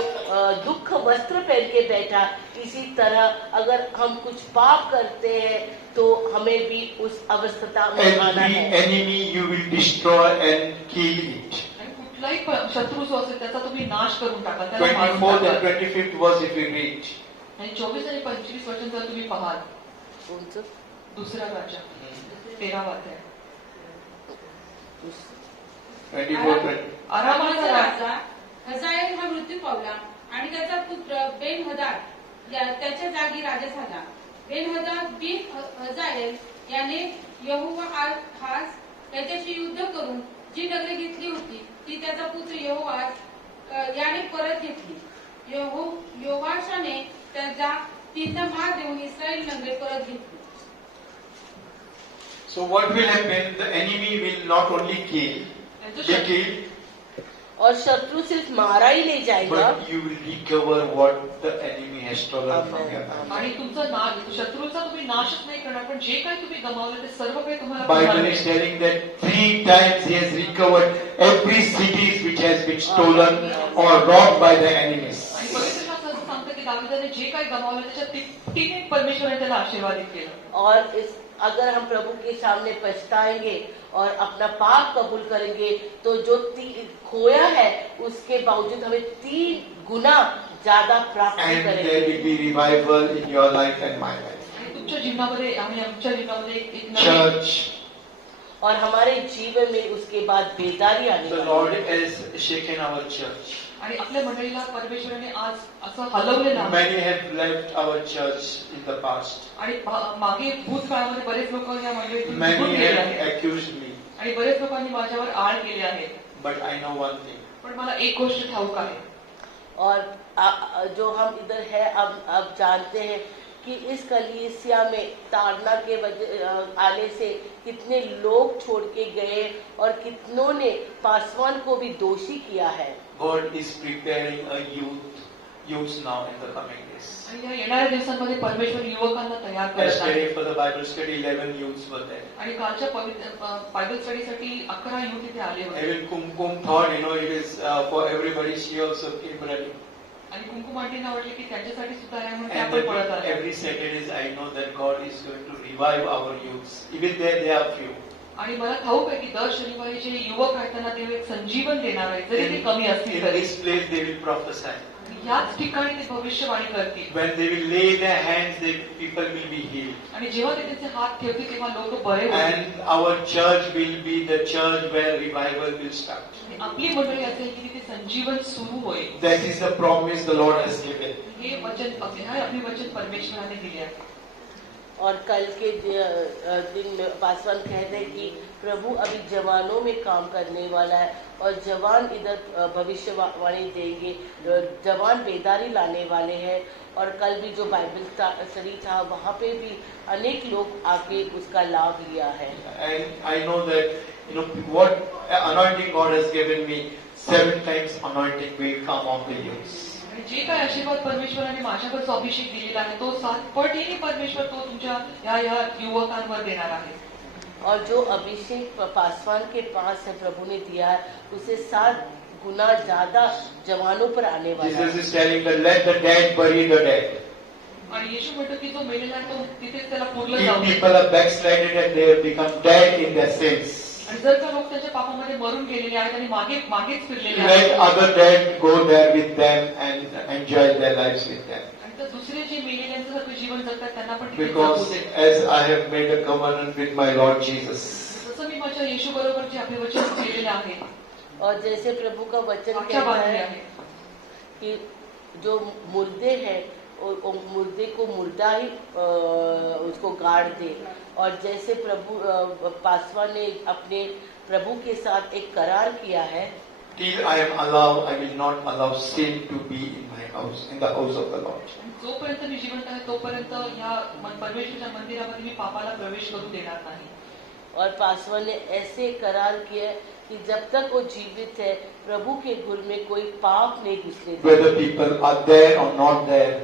दुख वस्त्र पहन के बैठा. इसी तरह अगर हम कुछ पाप करते हैं तो हमें भी उस अवस्था में आना Every है. enemy you will destroy and kill it. आणि कुठलाही शत्रू जो असेल त्याचा तुम्ही नाश करून टाका, त्याला मारून 24th टाका. and 25th verse if we read. आणि 24 आणि 25 वचन जर तुम्ही पाहाल, कोणचं? दुसरा राजा 13वा अध्याय. 24th. आरामाचा राजा हजाएल हा मृत्यू पावला आणि त्याचा पुत्र बेन हदाद त्याच्या जागी राजा झाला. बेन हदाद बिन हजाएल याने यहोवाहाज त्याच्याशी युद्ध करून जी नगरे घेतली होती ती त्याचा पुत्र यहोवाहाज याने परत घेतली. योवाशाने त्याला तीनदा मार देऊन इस्रायल नगरे परत घेतली. So what will happen? The enemy will not only kill, be killed, और शत्रु सिर्फ मारा ही नहीं जाएगा, but you will recover what the enemy has stolen from your life. आणि तुमचा शत्रूचा तुम्ही नाशच नाही करणार, पण जे काही तुम्ही गमावलं ते सर्व काही तुम्हाला Bible पुन्हा is मिळेल. telling that 3 times he has recovered every cities which has been stolen or robbed by the enemies. आणि पवित्र शास्त्रात असं सांगतं की दाविदाने जे काही गमावलं त्याच्या तिप्पटीने परमेश्वराने त्याला आशीर्वादित केलं. और इस अगर हम प्रभु के सामने पछताएंगे और अपना पाप कबूल करेंगे तो जो खोया है उसके बावजूद हमें 3 गुना ज्यादा प्राप्त And there करेंगे. will be revival in your life and my life. आणि तुमच्या जीवनामध्ये आणि आमच्या जीवनामध्ये एक नवीन Church, और हमारे जीवन में उसके बाद बेदारी आने the वाली Lord है. has shaken our church. आणि आपल्या मंडळीला परमेश्वराने आज असं हलवलेलं आहे. Many have left our church in the past. आणि मागे भूतकाळामध्ये बरेच लोक या मंडळीतून निघून Many गेले have आहेत. accused me. आणि बरेच लोकांनी माझ्यावर आळ केले आहे. But I know one thing. पण मला एक गोष्ट ठाऊक आहे. और जो हम इधर है अब जानते हैं कि इस कलीसिया में ताड़ना के आने से कितने लोग छोड़ के गए और कितनों ने पासवान को भी दोषी किया है. God is preparing a youth now in the coming days. आणि या येणाऱ्या दिवसांमध्ये परमेश्वर युवकांना तयार करत Yesterday आहे. for the Bible study, 11 youths were there. आणि कालच्या बायबल स्टडीसाठी 11 युथ इथे आले होते. Even Kumkum thought, it is for everybody. She also came running. आणि कुंकुम आंटींना वाटले की त्यांच्यासाठी सुद्धा आहे म्हणून ते And आपण पळत आले. every Saturdays I know that God is going to revive our youths. Even there they are few. आणि मला ठाऊक आहे की दर शनिवारी जे युवक आहेत त्यांना ते एक संजीवन देणार आहे, जरी ते कमी In असतील तरी. this place they will prophesy. याच ठिकाणी ते भविष्यवाणी करतील. When they will lay their hands, the people will be healed. आणि जेव्हा ते त्यांचे हात ठेवतील तेव्हा लोक बरे होतील. And our church will be the church where revival will start. आणि आपली मंडळी असेल की तिथे संजीवन सुरू होईल. That is the promise the Lord has given. हे वचन आपले वचन परमेश्वराने दिले आहे. और कल के दिन में पासवान कहते हैं कि प्रभु अभी जवानों में काम करने वाला है और जवान इधर भविष्यवाणी देंगे, जवान बेदारी लाने वाले हैं. और कल भी जो बाइबल स्टडी था वहाँ पे भी अनेक लोग आके उसका लाभ लिया है. And I know that what anointing God has given me, 7 times anointing will come on the youths. आणि जे काय आशीर्वाद परमेश्वराने माझ्यावर जो अभिषेक दिलेला आहे तो 7 पटीने परमेश्वर तो तुमच्या या युवकांवर देणार आहे. और जो अभिषेक पासवान के पास है प्रभु ने दिया है उसे 7 गुना ज्यादा जवानों पर आने वाला Jesus है. is telling that let the dead bury the dead. आणि येशू म्हणतो की जो मेलेला आहे तो तिथेच त्याला पुरलं If जाऊ. people are backslided and they have become dead in their sins, आणि जर का लोक त्याच्या पापामध्ये मरून गेलेले आहेत आणि मागेच फिरलेले let आहेत other dead go there with them and enjoy their lives with them. आणि तर दुसरे जे मेलेल्यांचं सारखं जीवन जगतात त्यांना पण तिथे जगू Because they. as I have made a covenant with my Lord Jesus, जसं मी माझ्या येशू बरोबर जे अभिवचन केलेलं आहे, और जैसे प्रभु का वचन आज्ञा कहता बांधली है आहे कि जो मुर्दे हैं वो मुर्दे को मुर्दा ही उसको गाड़ दे. और जैसे प्रभु पासवान ने अपने प्रभु के साथ एक करार किया है, till I am alive, I will not allow sin to be in my house, in the house of the Lord. आणि जोपर्यंत मी जिवंत आहे तोपर्यंत या परमेश्वराच्या मंदिरामध्ये मी पापाला प्रवेश करू देणार नाही. और पासवान ने ऐसे करार किया कि जब तक वो जीवित है प्रभु के घर में कोई पाप नहीं घुसने देगा. Whether people are there or not there,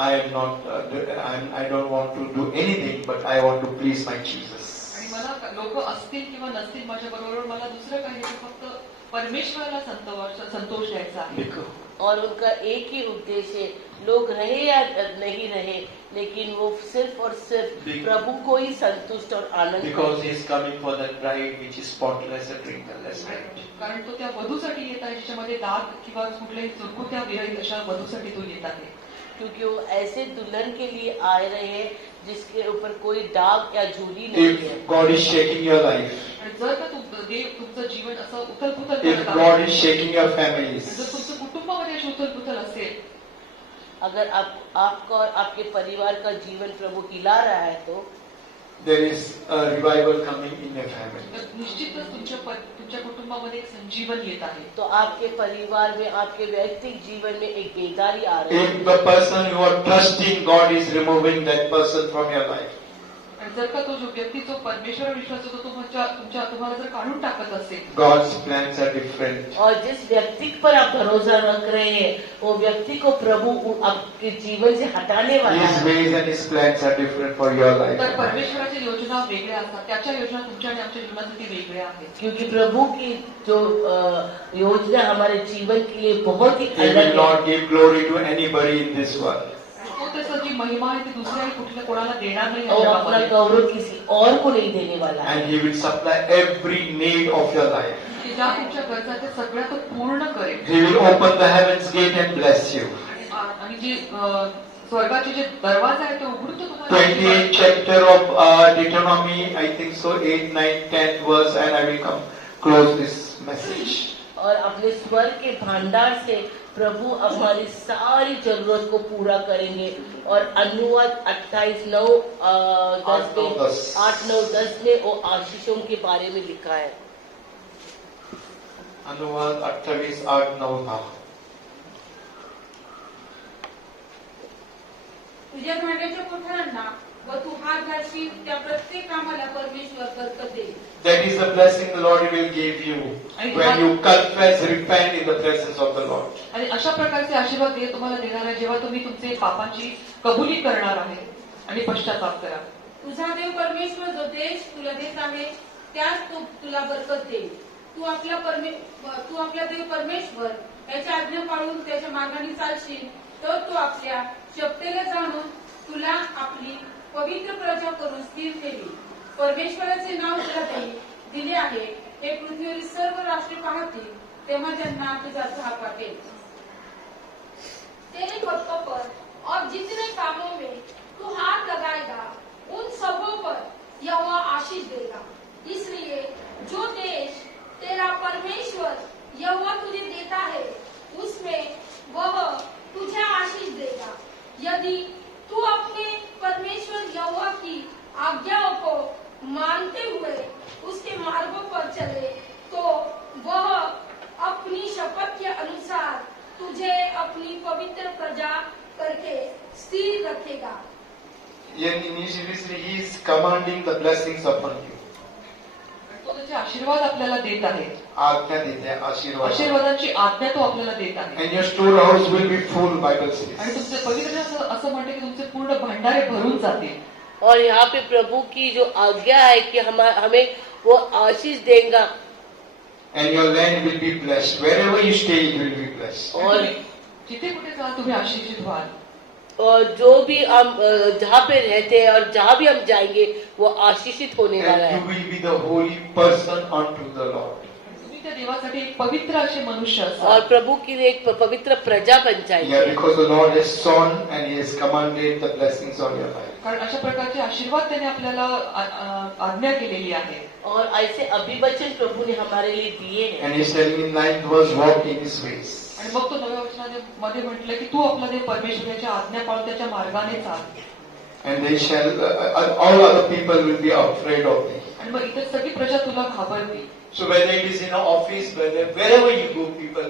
I am not. I don't want to do anything, but I want to please my Jesus. आणि मला लोक असतील किंवा नसतील माझ्या बरोबर, मला दुसरं काही नाही, फक्त परमेश्वराला संतोष द्यायचा आहे. और उनका एक ही उद्देश्य है, लोग रहे या नहीं रहे लेकिन वो सिर्फ और सिर्फ प्रभु को ही संतुष्ट और आनंद. Because he is coming for that bride which is spotless and wrinkle-less. कारण तो त्या वधूसाठी येत आहे ज्याच्यामध्ये दाग किंवा कुठल्याही चुरकुत्या विरहित अशा वधूसाठी तो येत आहे. क्योंकि वो ऐसे दुल्हन के लिए आ रहे हैं जिसके ऊपर कोई दाग या झूली नहीं है. If God is shaking your life, आणि जर का देव तुमचं जीवन असं उथलपुथल if करत God आहे, is shaking your जर families, तुमचं कुटुंबामध्ये अशी उथलपुथल असेल, अगर आपका और आपके परिवार का जीवन प्रभु हिला रहा है तो there is a revival coming in your family. तर निश्चितच तुमच्या कुटुंबामध्ये एक संजीवन येत आहे. तो आपके परिवार में आपके वैयक्तिक जीवन में एक बेदारी आ रही है. If the person you are trusting, God is removing that person from your life. आणि जर का तो जो व्यक्ती जो परमेश्वर विश्वास होतो तो तुम्हाला जर काढून टाकत असेल, God's plans are different. और जिस व्यक्ति पर आप भरोसा रख रहे हैं वो व्यक्ति को प्रभु आपके जीवन से हटाने वाला His है। ways and His plans are different for your तर life. परमेश्वराच्या योजना वेगळ्या असतात, त्याच्या योजना तुमच्या आणि आमच्या जीवनासाठी वेगळ्या आहेत. क्योंकि प्रभु की जो योजना हमारे जीवन के लिए बहुत ही He will अलग है। not give glory to anybody in this world. तो त्याचं जी महिमा आहे ती दुसऱ्याही कुठल्या कोणाला देणार नाही या और अपना जगामध्ये. गौरव किसी और को नहीं देने वाला है। And He will supply every need of your life. की ज्या तुमच्या गरजा आहेत त्या सगळ्या तो पूर्ण करेल. He will open the heavens gate and bless you. आणि जी स्वर्गाचे जे दरवाजे आहेत ते उघडून तो तुम्हाला 28th chapter of Deuteronomy, I think so, 8, 9, 10 verse, and I will come close this message. और अपने स्वर के भंडार से प्रभु हमारी सारी जरूरत को पूरा करेंगे। और अनुवाद 28:9 10 में 8-9-10 में वो आशीषों के बारे में लिखा है। अनुवाद 28:8-9. तुझ्या भांड्याच्या कोठारांना व तू हात घालशील त्या प्रत्येक कामाला परमेश्वर बरकत देईल। That is the blessing the Lord will give you when you confess, repent in the presence of the Lord. आणि अशा प्रकारचे आशीर्वाद ते तुम्हाला देणार आहे जेव्हा तुम्ही तुमचे पापांची कबुली करणार आहे आणि पश्चाताप करा. तुझा देव परमेश्वर जो देश तुला देत आहे त्यास तो तुला बरकत देईल। तू आपला देव परमेश्वर याच्या आज्ञा पाळून त्याच्या मार्गाने चालशील तर तो आपल्या शक्तीला जाणून तुला आपली पवित्र प्रजा करून स्थिर ठेवी। परमेश्वराचे नाव तुला दिले आहे हे पृथ्वीवरील सर्व राष्ट्रे पाहतील तेव्हा त्यांना तुझा धाक वाटेल। तेरे भक्तों पर और जितने कामों में तू हाथ लगाएगा उन सबों पर यहोवा आशीष देगा। इसलिए जो देश तेरा परमेश्वर यहोवा तुझे देता है उसमें वह तुझे आशीष देगा। यदि तू अपने परमेश्वर यहोवा की आज्ञाओं को मानते हुए उसके मार्गों पर चले तो वह अपनी शपथ के अनुसार तुझे अपनी पवित्र प्रजा करके स्थिर रखेगा। Initially, He is commanding the blessings upon you. तो त्याचे आशीर्वाद आपल्याला देत आहे, आज्ञा देते हैं, आशीर्वाद. आशीर्वादाची आज्ञा तो आपल्याला देत आहे. And your storehouse will be full, Bible आणि says. तुमचे पवित्र असं म्हणते की तुमचे पूर्ण भंडारे भरून जातील. और यहाँ पे प्रभु की जो आज्ञा है कि हमें वो आशीष देगा। And your land will be blessed. Wherever you stay, it will be blessed. और जिथे कुठे जाल तुम्ही आशीषित व्हाल. और जो भी हम जहाँ पे रहते हैं और जहाँ भी हम जाएंगे वो आशीषित होने वाला And है। you will be the holy person unto the Lord. तुम्ही त्या देवासाठी एक पवित्र असे मनुष्य और असाल. प्रभु की एक पवित्र प्रजा बन Yeah, जाएंगे। because the Lord has sown and He has commanded the blessings on your life. कारण अशा प्रकारचे आशीर्वाद त्याने आपल्याला आज्ञा केलेली आहे. और ऐसे अभिवचन प्रभु ने हमारे लिए दिए हैं। And He's telling in 9th verse, walk in His ways. आणि मग तो 9व्या वचनामध्ये म्हटलं की तू आपला देव परमेश्वराच्या आज्ञा पाळून त्याच्या मार्गाने चाल. And they shall, all other people will be afraid of thee. आणि मग इतर सगळी प्रजा तुला घाबरतील. So whether it is in an office, wherever you go, people